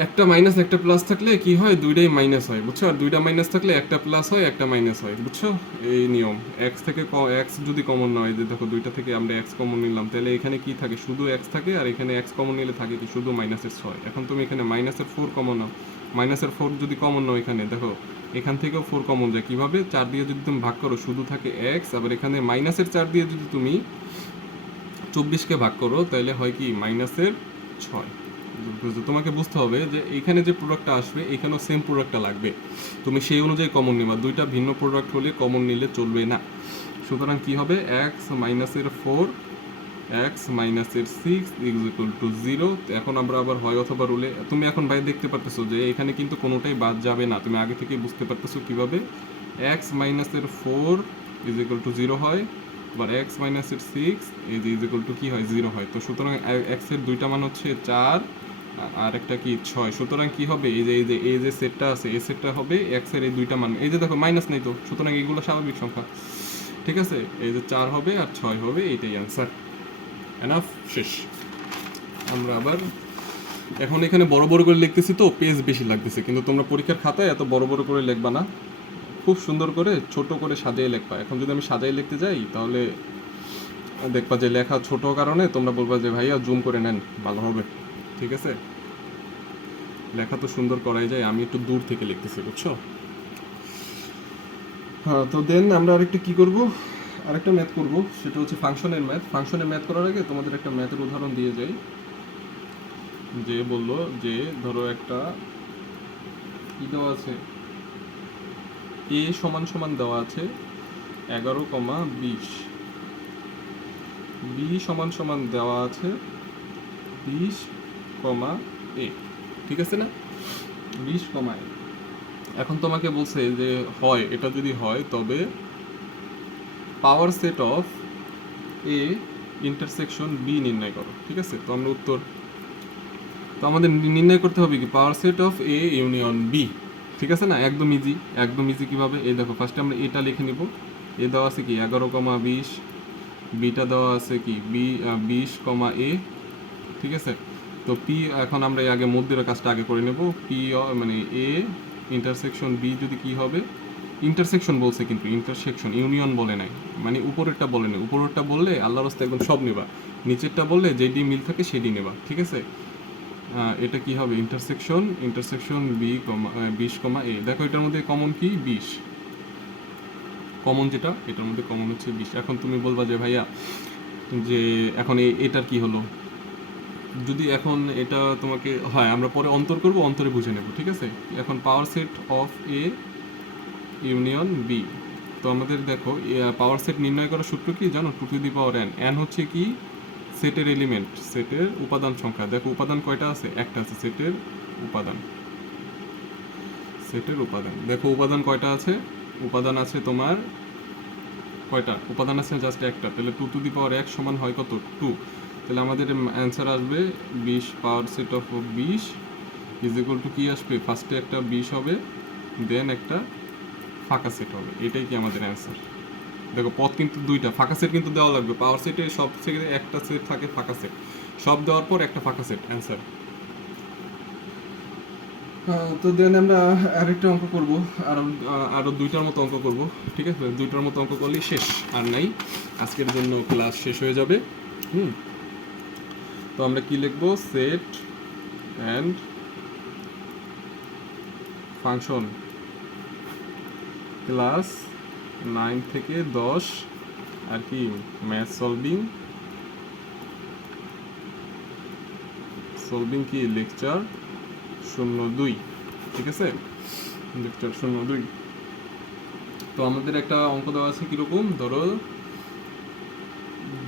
একটা মাইনাস একটা প্লাস থাকলে কি হয়, দুইটাই মাইনাস হয়, বুঝছো? আর দুইটা মাইনাস থাকলে একটা প্লাস হয় একটা মাইনাস হয়, বুঝছো? এই নিয়ম। এক্স থেকে এক্স যদি কমন নয়, যে দেখো দুইটা থেকে আমরা এক্স কমন নিলাম, তাহলে এখানে কি থাকে, শুধু এক্স থাকে, আর এখানে এক্স কমন নিলে থাকে কি, শুধু মাইনাসের 6। এখন তুমি এখানে মাইনাসের 4 কমন নাও, মাইনাসের 4 যদি কমন নাও, এখানে দেখো এখান থেকেও 4 কমন যায়, কিভাবে, 4 দিয়ে যদি তুমি ভাগ করো শুধু থাকে এক্স, আবার এখানে মাইনাসের 4 দিয়ে যদি তুমি 24কে ভাগ করো তাহলে হয় কি মাইনাসের 6। তোমাকে বুঝতে হবে যে এখানে যে প্রোডাক্টটা আসবে এখানেও সেম প্রোডাক্টটা লাগবে, তুমি সেই অনুযায়ী কমন নিবা, দুইটা ভিন্ন প্রোডাক্ট হলে কমন নিলে চলবে না। সুতরাং কি হবে, এক্স মাইনাসের 4 এক্স মাইনাসের 6 ইজ ইকুয়াল টু 0। এখন আমরা আবার হয় অথবা রুলে, তুমি এখন ভাই দেখতে পারতেছো যে এখানে কিন্তু কোনোটাই বাদ যাবে না, তুমি আগে থেকেই বুঝতে পারতেছো কিভাবে এক্স মাইনাসের 4 ইজ ইকুয়াল টু 0 হয়, আবার এক্স মাইনাসের 6 ইজ ইকুয়াল টু কি হয়, 0 হয়। তো সুতরাং এক্স এর দুইটা মান হচ্ছে 4 আর একটা কি 6। সুতরাং কি হবে, এই যে সেটটা আছে, এই সেটটা হবে এক্স এর এই দুইটা মান, এই যে দেখো মাইনাস নেই, তো সুতরাং এগুলো স্বাভাবিক সংখ্যা, ঠিক আছে? এই যে 4 হবে আর 6 হবে, এইটাই অ্যান্সার। এনাফ, শেষ। আমরা আবার এখন এখানে বড় বড় করে লিখতেছি তো পেজ বেশি লাগতেছে, কিন্তু তোমরা পরীক্ষার খাতায় এত বড় বড় করে লিখবা না, খুব সুন্দর করে ছোট করে সাজিয়ে লিখবা। এখন যদি আমি সাজিয়ে লিখতে যাই তাহলে দেখবা যে লেখা ছোট কারণে তোমরা বলবা যে ভাইয়া জুম করে নেন, ভালো হবে, ঠিক আছে? লেখা তো সুন্দর করাই যায়, আমি একটু দূর থেকে লিখতেছি, বুঝছো? হ্যাঁ, তো দেন আমরা আরেকটা কি করব, আরেকটা ম্যাথ করব, সেটা হচ্ছে ফাংশনের ম্যাথ। ফাংশনের ম্যাথ করার আগে তোমাদের একটা ম্যাথের উদাহরণ দিয়ে যাই, যে বললো যে ধরো একটা কি দেওয়া আছে, এ সমান সমান দেওয়া আছে 11,20, বি সমান সমান দেওয়া আছে 20, এ, ঠিক আছে না? 20, এ। এখন তোমাকে বলছে যে হয়, এটা যদি হয় তবে power set of A intersection B নির্ণয় করো, ঠিক আছে? তো আমরা উত্তর, তো আমাদের নির্ণয় করতে হবে কি, power set of A union B, ঠিক আছে না? একদম ইজি, একদম ইজি। কিভাবে, এই দেখো ফার্স্টে আমরা এটা লিখে নিব, এ দেওয়া আছে কি 11,20, বিটা দেওয়া আছে কি 20, এ, ঠিক আছে? তো পি, এখন আমরা আগে মধ্যের কাজটা আগে করে নেব, পি মানে এ ইন্টারসেকশন বি যদি কি হবে, ইন্টারসেকশন বলছে কিন্তু ইন্টারসেকশন, ইউনিয়ন বলে নাই, মানে উপরেরটা বলে নাই, উপরেরটা বললে আল্লাহর রাস্তায় একদম সব নেবা, নিচেরটা বললে যেডি মিল থাকে সেডি নেবা, ঠিক আছে? এটা কি হবে ইন্টারসেকশন বি কমা 20, a। দেখো এটার মধ্যে কমন কি 20, কমন যেটা এটার মধ্যে কমন হচ্ছে 20। এখন তুমি বলবা যে ভাইয়া যে এখন এটার কি হলো, যদি এখন এটা তোমাকে হয় আমরা পরে অন্তর করব, অন্তরে বুঝে নেব, ঠিক আছে। এখন power set of A union B. তো আমাদের দেখো পাওয়ার সেট নির্ণয় করার সূত্র কি জানো, 2 to the power n। n হচ্ছে কি সেটের এলিমেন্ট, সেটের উপাদান সংখ্যা। দেখো উপাদান কয়টা আছে, একটা আছে সেটের উপাদান, সেটের উপাদান। দেখো উপাদান কয়টা আছে, উপাদান আছে তোমার কয়টা, উপাদান আছে জাস্ট একটা। তাহলে 2 to the power 1 সমান হয় কত 2। তাহলে আমাদের অ্যান্সার আসবে 20 পাওয়ার set of 20 is equal to কি আসবে, ফার্স্টে একটা 20 হবে, দেন একটা ফাঁকা সেট হবে। এটাই কি আমাদের অ্যান্সার। দেখো পথ কিন্তু দুইটা, ফাঁকা সেট কিন্তু দেওয়া লাগবে। পাওয়ার সেটে সব থেকে একটা সেট থাকে ফাঁকা সেট, সব দেওয়ার পর একটা ফাঁকা সেট অ্যান্সার। তো দেন আমরা আরেকটা অঙ্ক করব, আরও দুইটার মতো অঙ্ক করব, ঠিক আছে। দুইটার মতো অঙ্ক করলেই শেষ, আর নাই, আজকের জন্য ক্লাস শেষ হয়ে যাবে। তো আমরা কি লিখবো, সেট অ্যান্ড ফাংশন ক্লাস 9 থেকে 10, আর কি ম্যাথ সলভিং কি লেকচার 02, ঠিক আছে, লেকচার 02। তো আমাদের একটা অঙ্ক দেওয়া আছে কিরকম, ধরো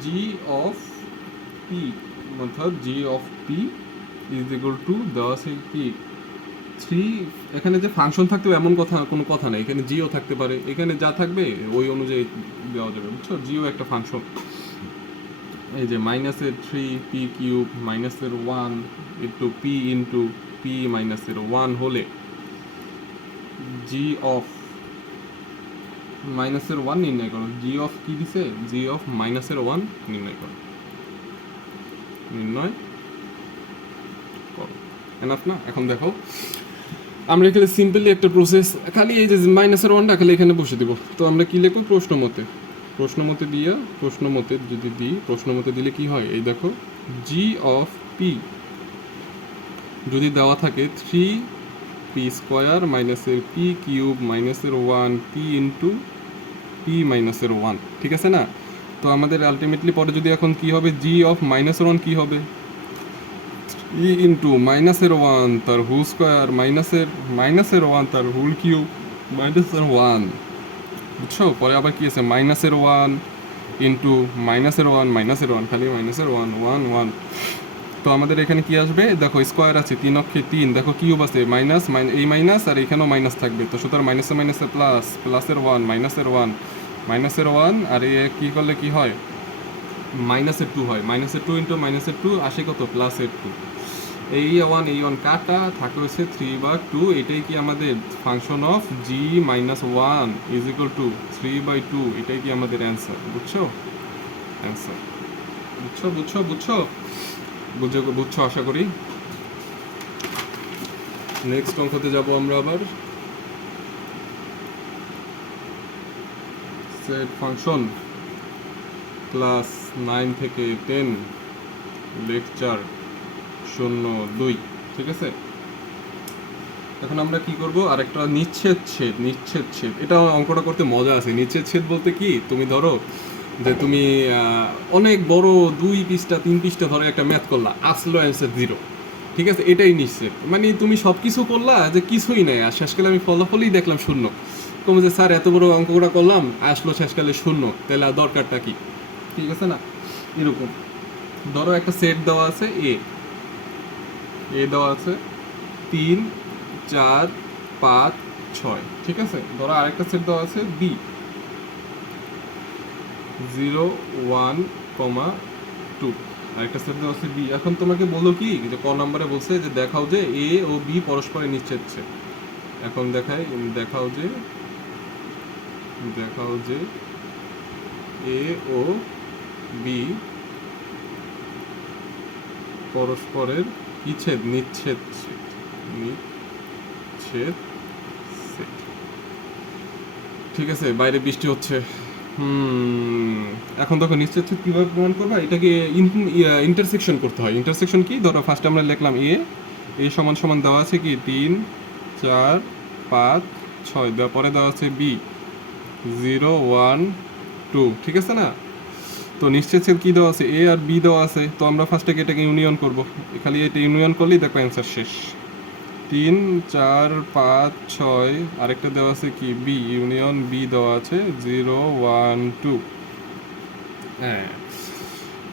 জি অফ পি, অর্থাৎ g of p is equal to দেওয়া আছে কি 3। এখানে যে ফাংশন থাকতে হবে এমন কোনো কথা নেই, এখানে জিও থাকতে পারে, এখানে যা থাকবে ওই অনুযায়ী দেওয়া যাবে, বুঝছো। জিও একটা ফাংশন। এই যে -3p³ -1 into P into P -1 হলে জি অফ -1 নির্ণয় করো। জি অফ কি দিছে, জি অফ -1 নির্ণয় করো, নির্ণয় করো। এনাফ না। এখন দেখো আমরা এখানে সিম্পলি একটা প্রসেস, খালি এই যে -1টা খালি এখানে বসে দিব। তো আমরা কি লিখবো, প্রশ্নমতে দিয়া, প্রশ্নমতে যদি দিই, প্রশ্নমতে দিলে কি হয়, এই দেখো জি অফ পি যদি দেওয়া থাকে 3p² -p³ -1 p into p -1, ঠিক আছে না। তো আমাদের আলটিমেটলি পরে যদি এখন কি হবে, জি অফ -1 কি হবে, ই ইন্টু -1 তার হোল স্কোয়ার -1 তার হোল কিউব -1, বুঝছো। পরে আবার কি আছে, -1 ইন্টু -1 খালি -1 তো আমাদের এখানে কি আসবে, দেখো স্কোয়ার আছে 3 অক্ষে 3, দেখো কিউব আছে মাইনাস, এই মাইনাস আর এখানেও মাইনাস থাকবে। তো সুতরাং মাইনাসে মাইনাসে প্লাস, প্লাসের 1 মাইনাসের 1 আর এই কি করলে কি হয়, -2 হয়। -2 ইন্টু -2 আসে কত, +2। এই 1 কাটা থাকে হচ্ছে 3/2। এটাই কি আমাদের function of G -1 is equal two 3/2। এটাই কি আমাদের অ্যান্সার, বুঝছো, অ্যান্সার। বুঝছো আশা করি। নেক্সট অঙ্কতে যাব আমরা আবার। সেট ফাংশন ক্লাস 9 থেকে 10 লেকচার 02, ঠিক আছে। এখন আমরা কি করব, আরেকটা নিচ্ছেদ ছেদ। এটা অঙ্কটা করতে মজা আছে। নিচ্ছেদ ছেদ বলতে কি, তুমি ধরো যে তুমি অনেক বড় 2 পৃষ্ঠা 3 পৃষ্ঠা ধরে একটা ম্যাথ করলা, আসলো অ্যান্সার 0, ঠিক আছে। এটাই নিশ্চিত, মানে তুমি সব কিছু করলা যে কিছুই নেই, আর শেষকালে আমি ফলাফলই দেখলাম 0। কমে যে স্যার এত বড় অঙ্কটা করলাম আসলো শেষকালে 0, তাহলে আর দরকারটা কি, ঠিক আছে না। এরকম ধরো একটা সেট দেওয়া আছে এ দেওয়া আছে 3 4 5 6, ঠিক আছে। ধরো আরেকটা সেট দেওয়া আছে বি 0 1, 2, আরেকটা সেট দেওয়া আছে বি। এখন তোমাকে বলো কি যে ক নম্বরে বলছে যে দেখাও যে এ ও বি পরস্পরের নিচ্ছেদ ছেদ। এখন দেখাও যে এ ও বি পরস্পরের কি ছেদ, নিচ্ছেদ ছেদ, ঠিক আছে। বাইরে বৃষ্টি হচ্ছে, এখন দেখো নিশ্চিত কিভাবে প্রমাণ করবা, এটাকে ইন্টারসেকশন করতে হয়। ইন্টারসেকশন কি, ধরো ফার্স্ট আমরা লিখলাম এ সমান সমান দেওয়া আছে কি 3 4 5 6, দেওয়ার পরে দেওয়া আছে বি 0 1 2, ঠিক আছে না? তো নিশ্চিত কি দেওয়া আছে, এ আর বি দেওয়া আছে, তো আমরা ফার্স্টে এটাকে ইউনিয়ন করব। খালি এটা ইউনিয়ন করলেই দেখো অ্যান্সার শেষ। 3 4 5 6, আরেকটা দেওয়া আছে কি বি ইউনিয়ন বি দেওয়া আছে 0 1 2। হ্যাঁ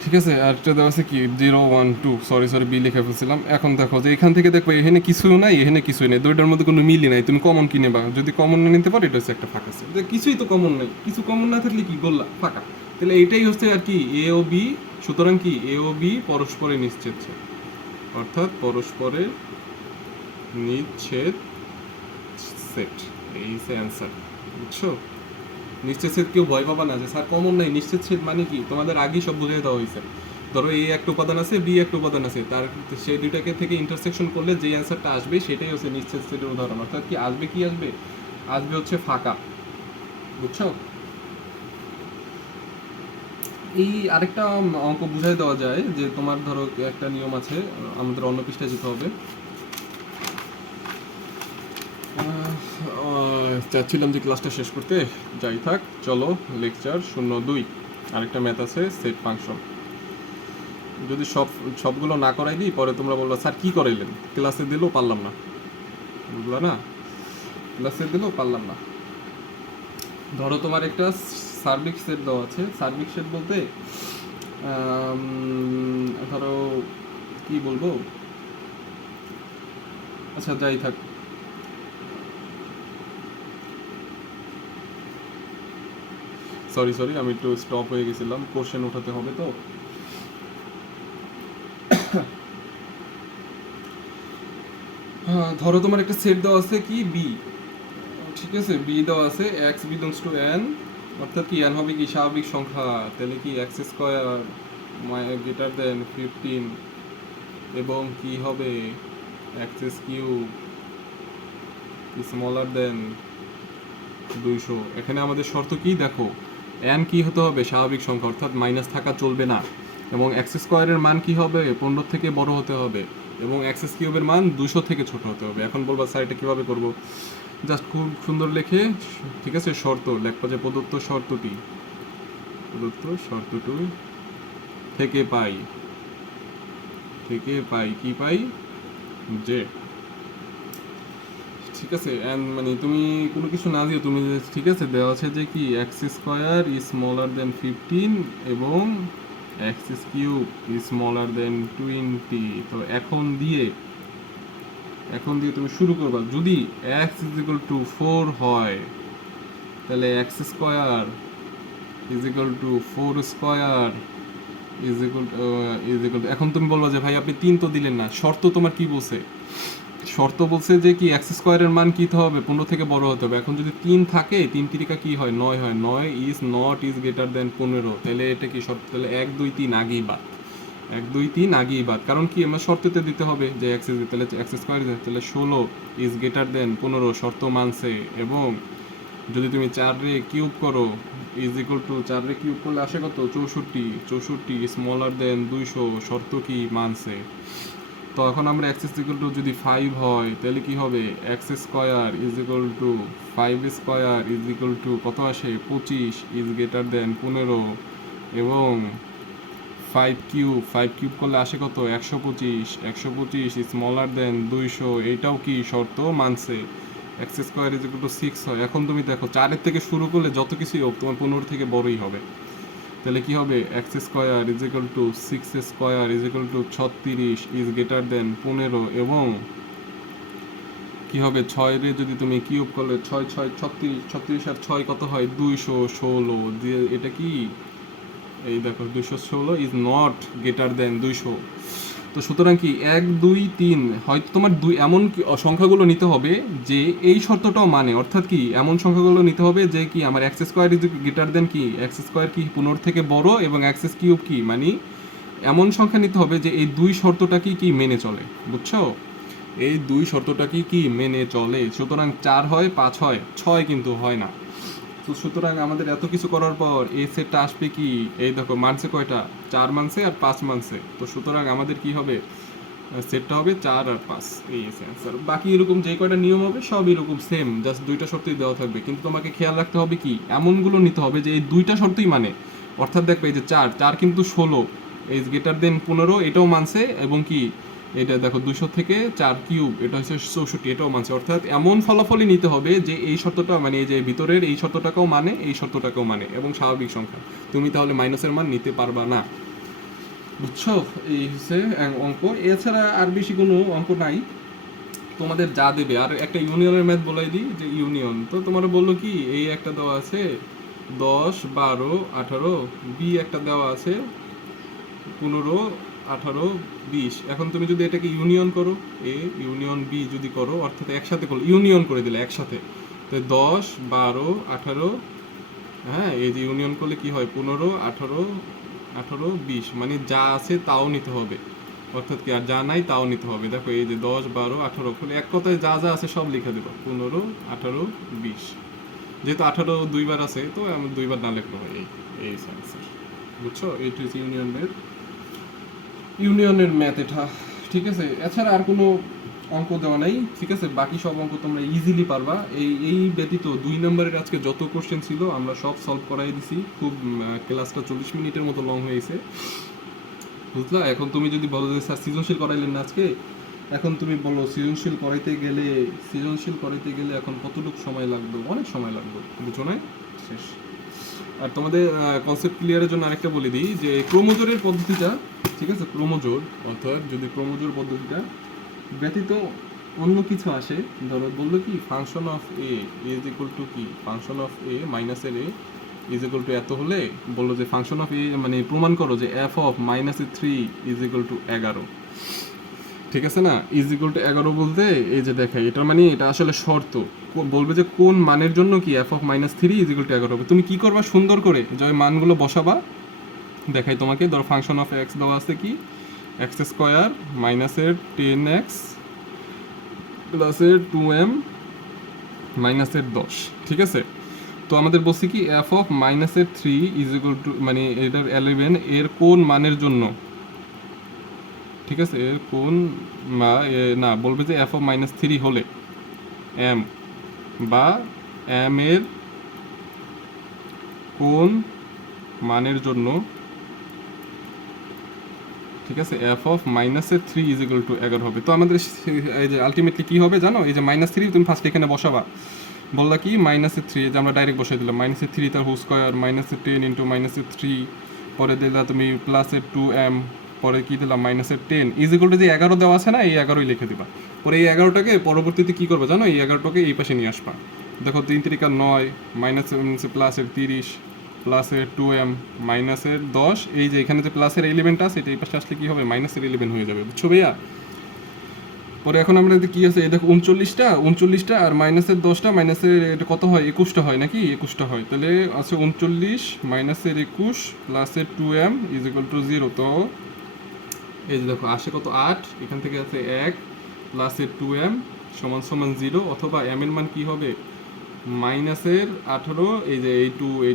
ঠিক আছে, আরেকটা দেওয়া আছে কি 0 1 2, সরি বি লিখে ফেলছিলাম। এখন দেখো যে এখান থেকে দেখো এখানে কিছুই নাই, এখানে কিছুই নেই, দুইটার মধ্যে কোনো মিলই নাই। তুমি কমন কি নেবা? যদি কমন না নিতে পারো, এটা হচ্ছে একটা ফাঁকা আছে, কিছুই তো কমন নাই। কিছু কমন না থাকলে কি বললা ফাঁকা, তাহলে এটাই হচ্ছে আর কি এ ও বি। সুতরাং কি এ ও বি পরস্পরে নিশ্চিত, অর্থাৎ পরস্পরে নিচ্ছেদ সেট, এই যে অ্যান্সার। বুঝছো? নিশ্চিত ছেদ কেউ ভয় পাবা না যে স্যার কমন নাই। নিশ্চিত ছেদ মানে কি তোমাদের আগেই সব বুঝিয়ে দেওয়া হয়েছে। ধরো এ একটা উপাদান আছে, বি একটা উপাদান আছে, তার সেই দুইটাকে থেকে ইন্টারসেকশন করলে যে অ্যান্সারটা আসবে সেটাই হচ্ছে নিশ্চিত ছেদের উদাহরণ। অর্থাৎ কি আসবে, কি আসবে? আসবে হচ্ছে ফাঁকা। বুঝছো? এই আরেকটা অঙ্ক বুঝাই দেওয়া যায় যে তোমার ধরো একটা নিয়ম আছে, আমাদের অন্য পৃষ্ঠায় যেতে হবে। চাচ্ছিলাম যে ক্লাসটা শেষ করতে, যাই থাক, চলো লেকচার 02 আরেকটা ম্যাথ আছে সেট ফাংশন। যদি সবগুলো না করাই দিই, পরে তোমরা বলবা স্যার কি করাইলেন, ক্লাসে দিলেও পারলাম না। বুঝলা না? ক্লাসে দিলেও পারলাম না। ধরো তোমার একটা সার্বিক সেট দেওয়া আছে। সার্বিক সেট বলতে ধরো কি বলবো, আচ্ছা যাই থাক। সরি আমি একটু স্টপ হয়ে গেছিলাম, কোশ্চেন উঠাতে হবে তো। ধরো তোমার একটা সেট দেওয়া আছে কি বি, ঠিক আছে? বি দেওয়া আছে এক্স বিলংস টু এন, অর্থাৎ কি এন হবে কি স্বাভাবিক সংখ্যা, তাহলে কি এক্স স্কোয়ার গ্রেটার দেন 15 এবং কি হবে এক্স কিউব স্মলার দেন 200। এখানে আমাদের শর্ত কি দেখো, এন কি হতে হবে স্বাভাবিক সংখ্যা, অর্থাৎ মাইনাস থাকা চলবে না, এবং এক্স স্কোয়ারের মান কি হবে 15 থেকে বড় হতে হবে, এবং এক্স কিউবের মান 200 থেকে ছোট হতে হবে। এখন বলবা স্যার এটা কীভাবে করবো? জাস্ট খুব সুন্দর লেখে, ঠিক আছে, শর্ত লেখবা যে প্রদত্ত শর্তটি থেকে পাই কি পাই যে, ঠিক আছে, এন্ড মানে তুমি কোনো কিছু না দিও, তুমি ঠিক আছে দেওয়া আছে যে কি এক্স স্কোয়ার ইজ স্মলার দেন 15 এবং এক্স কিউব ইজ স্মলার দেন 20। তো এখন দিয়ে তুমি শুরু করবা। যদি এক্স ইজ ইকুয়াল টু 4 হয়, তাহলে x square is equal two 4 square is equal এখন তুমি বলবা যে ভাই আপনি 3 তো দিলেন না, শর্ত তোমার কি বলছে? শর্ত বলছে যে কি এক্স স্কোয়ারের মান কি হবে 15 থেকে বড় হতে হবে। এখন যদি 3 থাকে, 3 তিরিকা কি হয় 9 হয়, 9 is not is greater than 15, তাহলে এটা কি শর্ত? তাহলে 1 2 3 আগেই বাদ, 1 2 3 আগেই বাদ। কারণ কি আমরা শর্ততে দিতে হবে যে এক্স, তাহলে এক্স স্কোয়ার, তাহলে 16 ইজ গ্রেটার দেন 15, শর্ত মানছে। এবং যদি তুমি 4 রে কিউব করো ইজ ইকুয়াল টু 4 রে কিউব করলে আসে কত 64 স্মলার দেন 200, শর্ত কি মানছে। তো এখন আমরা এক্স ইজ ইকুয়াল টু যদি 5 হয়, তাহলে কি হবে x square is equal two 5 square is equal two কত আসে 25 ইজ গ্রেটার দেন 15, এবং 5 কিউব করলে আসে কত 125 স্মলার দেন 200, এইটাও কি শর্ত মানছে। X square is equal two 6 হয়। এখন তুমি দেখো 4-এর থেকে শুরু করলে যত কিছুই হোক তোমার 15 থেকে বড়ই হবে। তাহলে কি হবে x square is equal two 6 square is equal two 36 is greater than 15, এবং কি হবে 6 রে যদি তুমি কিউব করলে 6 6 36 আর 6 কত হয় 216 দিয়ে, এটা কি এই দেখো 216 ইজ নট গ্রেটার দেন 200। তো সুতরাং কি 1 2 3 হয়তো তোমার এমন কি সংখ্যাগুলো নিতে হবে যে এই শর্তটাও মানে, অর্থাৎ কি এমন সংখ্যাগুলো নিতে হবে যে কি আমার x square is greater than কি এক্স স্কোয়ার কি 15 থেকে বড়, এবং এক্স কিউব কি মানে এমন সংখ্যা নিতে হবে যে এই দুই শর্তটা কি মেনে চলে। বুঝছো? এই দুই শর্তটা কি মেনে চলে। সুতরাং 4 হয় 5 হয় 6 কিন্তু হয় না। তো সুতরাং আমাদের এত কিছু করার পর এই সেটটা আসবে কি, এই দেখো মানছে কয়টা, 4 মানছে আর 5 মানছে। তো সুতরাং আমাদের কি হবে, সেটটা হবে 4 আর 5, এই এসে অ্যান্সার। বাকি এরকম যে কয়টা নিয়ম হবে সব এরকম সেম, জাস্ট দুইটা শর্তই দেওয়া থাকবে। কিন্তু তোমাকে খেয়াল রাখতে হবে কি, এমনগুলো নিতে হবে যে এই দুইটা শর্তই মানে। অর্থাৎ দেখবে এই যে 4 4 কিন্তু 16, এই গ্রেটার দেন 15 এটাও মানছে, এবং কি এটা দেখো 200 থেকে 4 কিউব এটা হচ্ছে 64, এটাও মানছে। অর্থাৎ এমন ফলাফলই নিতে হবে যে এই শর্তটা মানে এই যে ভিতরের এই শর্তটাকেও মানে, এই শর্তটাকেও মানে, এবং স্বাভাবিক সংখ্যা। তুমি তাহলে মাইনাসের মান নিতে পারবা না, বুঝছো? এই হচ্ছে অঙ্ক। এছাড়া আর বেশি কোনো অঙ্ক নাই। তোমাদের যা দেবে, আর একটা ইউনিয়নের ম্যাথ বলাই দিই, যে ইউনিয়ন তো তোমার বললো কি, এই একটা দেওয়া আছে 10 12 18, বি একটা দেওয়া আছে 15 18 20। এখন তুমি যদি এটাকে ইউনিয়ন করো, এ ইউনিয়ন বি যদি করো, অর্থাৎ একসাথে করো, ইউনিয়ন করে দিলে একসাথে, তো 10 12 18, হ্যাঁ এই যে ইউনিয়ন করলে কি হয় 15 18 18 20, মানে যা আছে তাও নিতে হবে। অর্থাৎ কি আর যা নাই তাও নিতে হবে। দেখো এই যে 10 12 18 খুলে এক কথায় যা যা আছে সব লিখে দেবো, 15 18 20। যেহেতু 18 দুইবার আছে তো আমি দুইবার না লিখলে হয়, এই অ্যান্সার, বুঝছো? এইটা হচ্ছে ইউনিয়নের ম্যাথ এটা, ঠিক আছে? এছাড়া আর কোনো অঙ্ক দেওয়া নাই, ঠিক আছে? বাকি সব অঙ্ক তোমরা ইজিলি পারবা। এই ব্যতীত 2 নম্বরের আজকে যত কোশ্চেন ছিল আমরা সব সলভ করাই দিছি। খুব ক্লাসটা 40 মিনিটের মতো লং হয়েছে, বুঝলা? এখন তুমি যদি বলো যে স্যার সৃজনশীল করাইলেন না আজকে, এখন তুমি বলো সৃজনশীল করাইতে গেলে এখন কতটুকু সময় লাগবে? অনেক সময় লাগবে, বুঝো না? শেষ। আর তোমাদের কনসেপ্ট ক্লিয়ারের জন্য আরেকটা বলে দিই, যে ক্রোমোজোরের পদ্ধতিটা, ঠিক আছে? ক্রোমোজোর অর্থাৎ যদি ক্রোমোজোর পদ্ধতিটা ব্যতীত অন্য কিছু আসে, ধরো বললো কি function of A is equal to কি, ফাংশন অফ এ মাইনাসের এ ইজ ইকুয়াল টু এত হলে বললো যে ফাংশন অফ এ মানে প্রমাণ করো যে F of -3 is equal two 11, ঠিক আছে না? ইজ ইকুয়াল টু 11 বলতে এই যে দেখাই, এটা মানে এটা আসলে শর্ত। বলবে যে কোন মানের জন্য কি F of -3 is equal two 11 হবে। তুমি কি করবা, সুন্দর করে যে মানগুলো বসাবা। দেখাই তোমাকে, ধরো ফাংশন অফ এক্স দেওয়া আছে কি, এক্স স্কোয়ার মাইনাসের 10x প্লাসের 2m মাইনাসের 10, ঠিক আছে? তো আমাদের বলছি কি F of -3 is equal two মানে এটার 11 এর কোন মানের জন্য, ঠিক আছে? এর কোন না বলবে যে এফ অফ -3 হলে এম বা এম এর কোন মানের জন্য, ঠিক আছে, F of -3 is equal two 11 হবে। তো আমাদের এই যে আলটিমেটলি কি হবে জানো, এই যে -3 তুমি ফার্স্ট এখানে বসাবা, বললা কি -3, যে আমরা ডাইরেক্ট বসাই দিলাম -3 তার হোল স্কোয়ার -10 ইন্টু -3, পরে দিলা তুমি প্লাসের 2m, পরে কি দিলাম -10 ইজ ইকুয়াল টু যে 11 দেওয়া আছে না, এই 11ই লিখে দিবা। পরে এই 11টাকে পরবর্তীতে কি করবে জানো, এই 11টাকে এই পাশে নিয়ে আসবা। দেখো 3 3 9 মাইনাস প্লাসের 30 প্লাসের 2m মাইনাসের 10, এই যে এখানে যে প্লাসের এলিমেন্ট আছে এটা এই পাশে আসলে কি হবে, -11 হয়ে যাবে, বুঝছো ভাইয়া? পরে এখন আমরা কি আছে, এই দেখো 39টা আর মাইনাসের 10টা, মাইনাসের এটা কত হয়, 21টা হয় নাকি, 21টা হয়। তাহলে আছে 39 মাইনাসের 21 প্লাসের 2m ইজ ইকুয়াল টু 0। তো এই যে দেখো আসে কত 8, এখান থেকে আছে 1 প্লাসের 2m সমান সমান 0, অথবা m এর মান কি হবে মাইনাসের 18, এই যে এই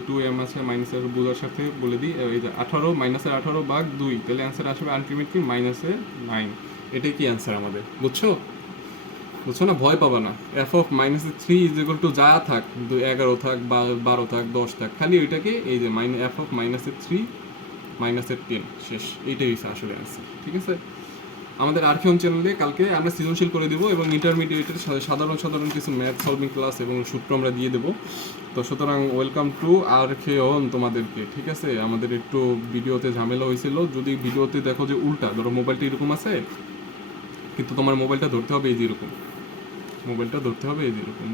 2m আছে মাইনাসের বোঝার সাথে বলে দিই, এই যে 18 মাইনাসের 18 ভাগ 2, তাহলে অ্যান্সার আসবে আলটিমেটলি -9। এটাই কি অ্যান্সার আমাদের, বুঝছো? বুঝছো না? ভয় পাবা না। F of -3 is equal two যা থাক, 11 থাক বা 12 থাক 10 থাক, খালি ওইটাকে এই যে এফ অফ -3 -10 শেষ। এইটাই হচ্ছে আসলে অ্যান্সার, ঠিক আছে? আমাদের আর্কিওন চ্যানেলে কালকে আমরা সৃজনশীল করে দেবো, এবং ইন্টারমিডিয়েটের সাধারণ কিছু ম্যাথ সলভিং ক্লাস এবং সূত্র আমরা দিয়ে দেবো। তো সুতরাং ওয়েলকাম টু আর্কিওন তোমাদেরকে, ঠিক আছে? আমাদের একটু ভিডিওতে ঝামেলা হয়েছিল, যদি ভিডিওতে দেখো যে উল্টা, ধরো মোবাইলটা এরকম আছে কিন্তু তোমার মোবাইলটা ধরতে হবে এই যেরকম,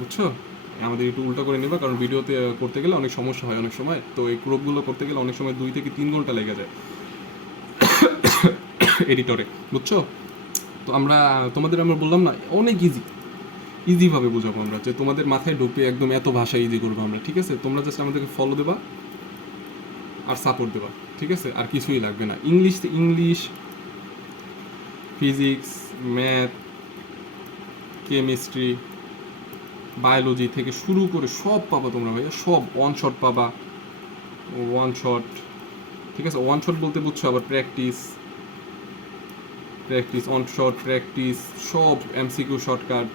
বুঝছো? আমাদের একটু উল্টা করে নেবা, কারণ ভিডিওতে করতে গেলে অনেক সমস্যা হয় অনেক সময়, তো এই ক্রপগুলো করতে গেলে অনেক সময় 2 থেকে 3 ঘন্টা লেগে যায় এডিটরে, বুঝছো? তো তোমাদের আমরা বললাম না অনেক ইজিভাবে বোঝাবো আমরা, যে তোমাদের মাথায় ঢুকে একদম এত ভাষা ইজি করবো আমরা, ঠিক আছে? তোমরা জাস্ট আমাদেরকে ফলো দেবা আর সাপোর্ট দেবা, ঠিক আছে? আর কিছুই লাগবে না। English physics math chemistry biology থেকে শুরু করে সব পাবা তোমরা ভাইয়া, সব ওয়ান শট পাবা, ওয়ান শট, ঠিক আছে? ওয়ান শট বলতে বুঝছো আবার practice, practice on shot practice, সব এমসিকিউ শর্টকাট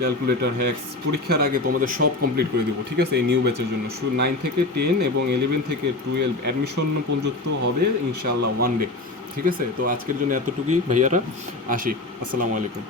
ক্যালকুলেটর হ্যাক্স পরীক্ষার আগে তোমাদের সব কমপ্লিট করে দিব, ঠিক আছে? এই নিউ ব্যাচের জন্য 9 থেকে 10 এবং 11 থেকে 12 অ্যাডমিশন পর্যন্ত হবে ইনশাআল্লাহ ওয়ান ডে, ঠিক আছে? তো আজকের জন্য এতটুকুই ভাইয়ারা, আসি, আসসালামু আলাইকুম।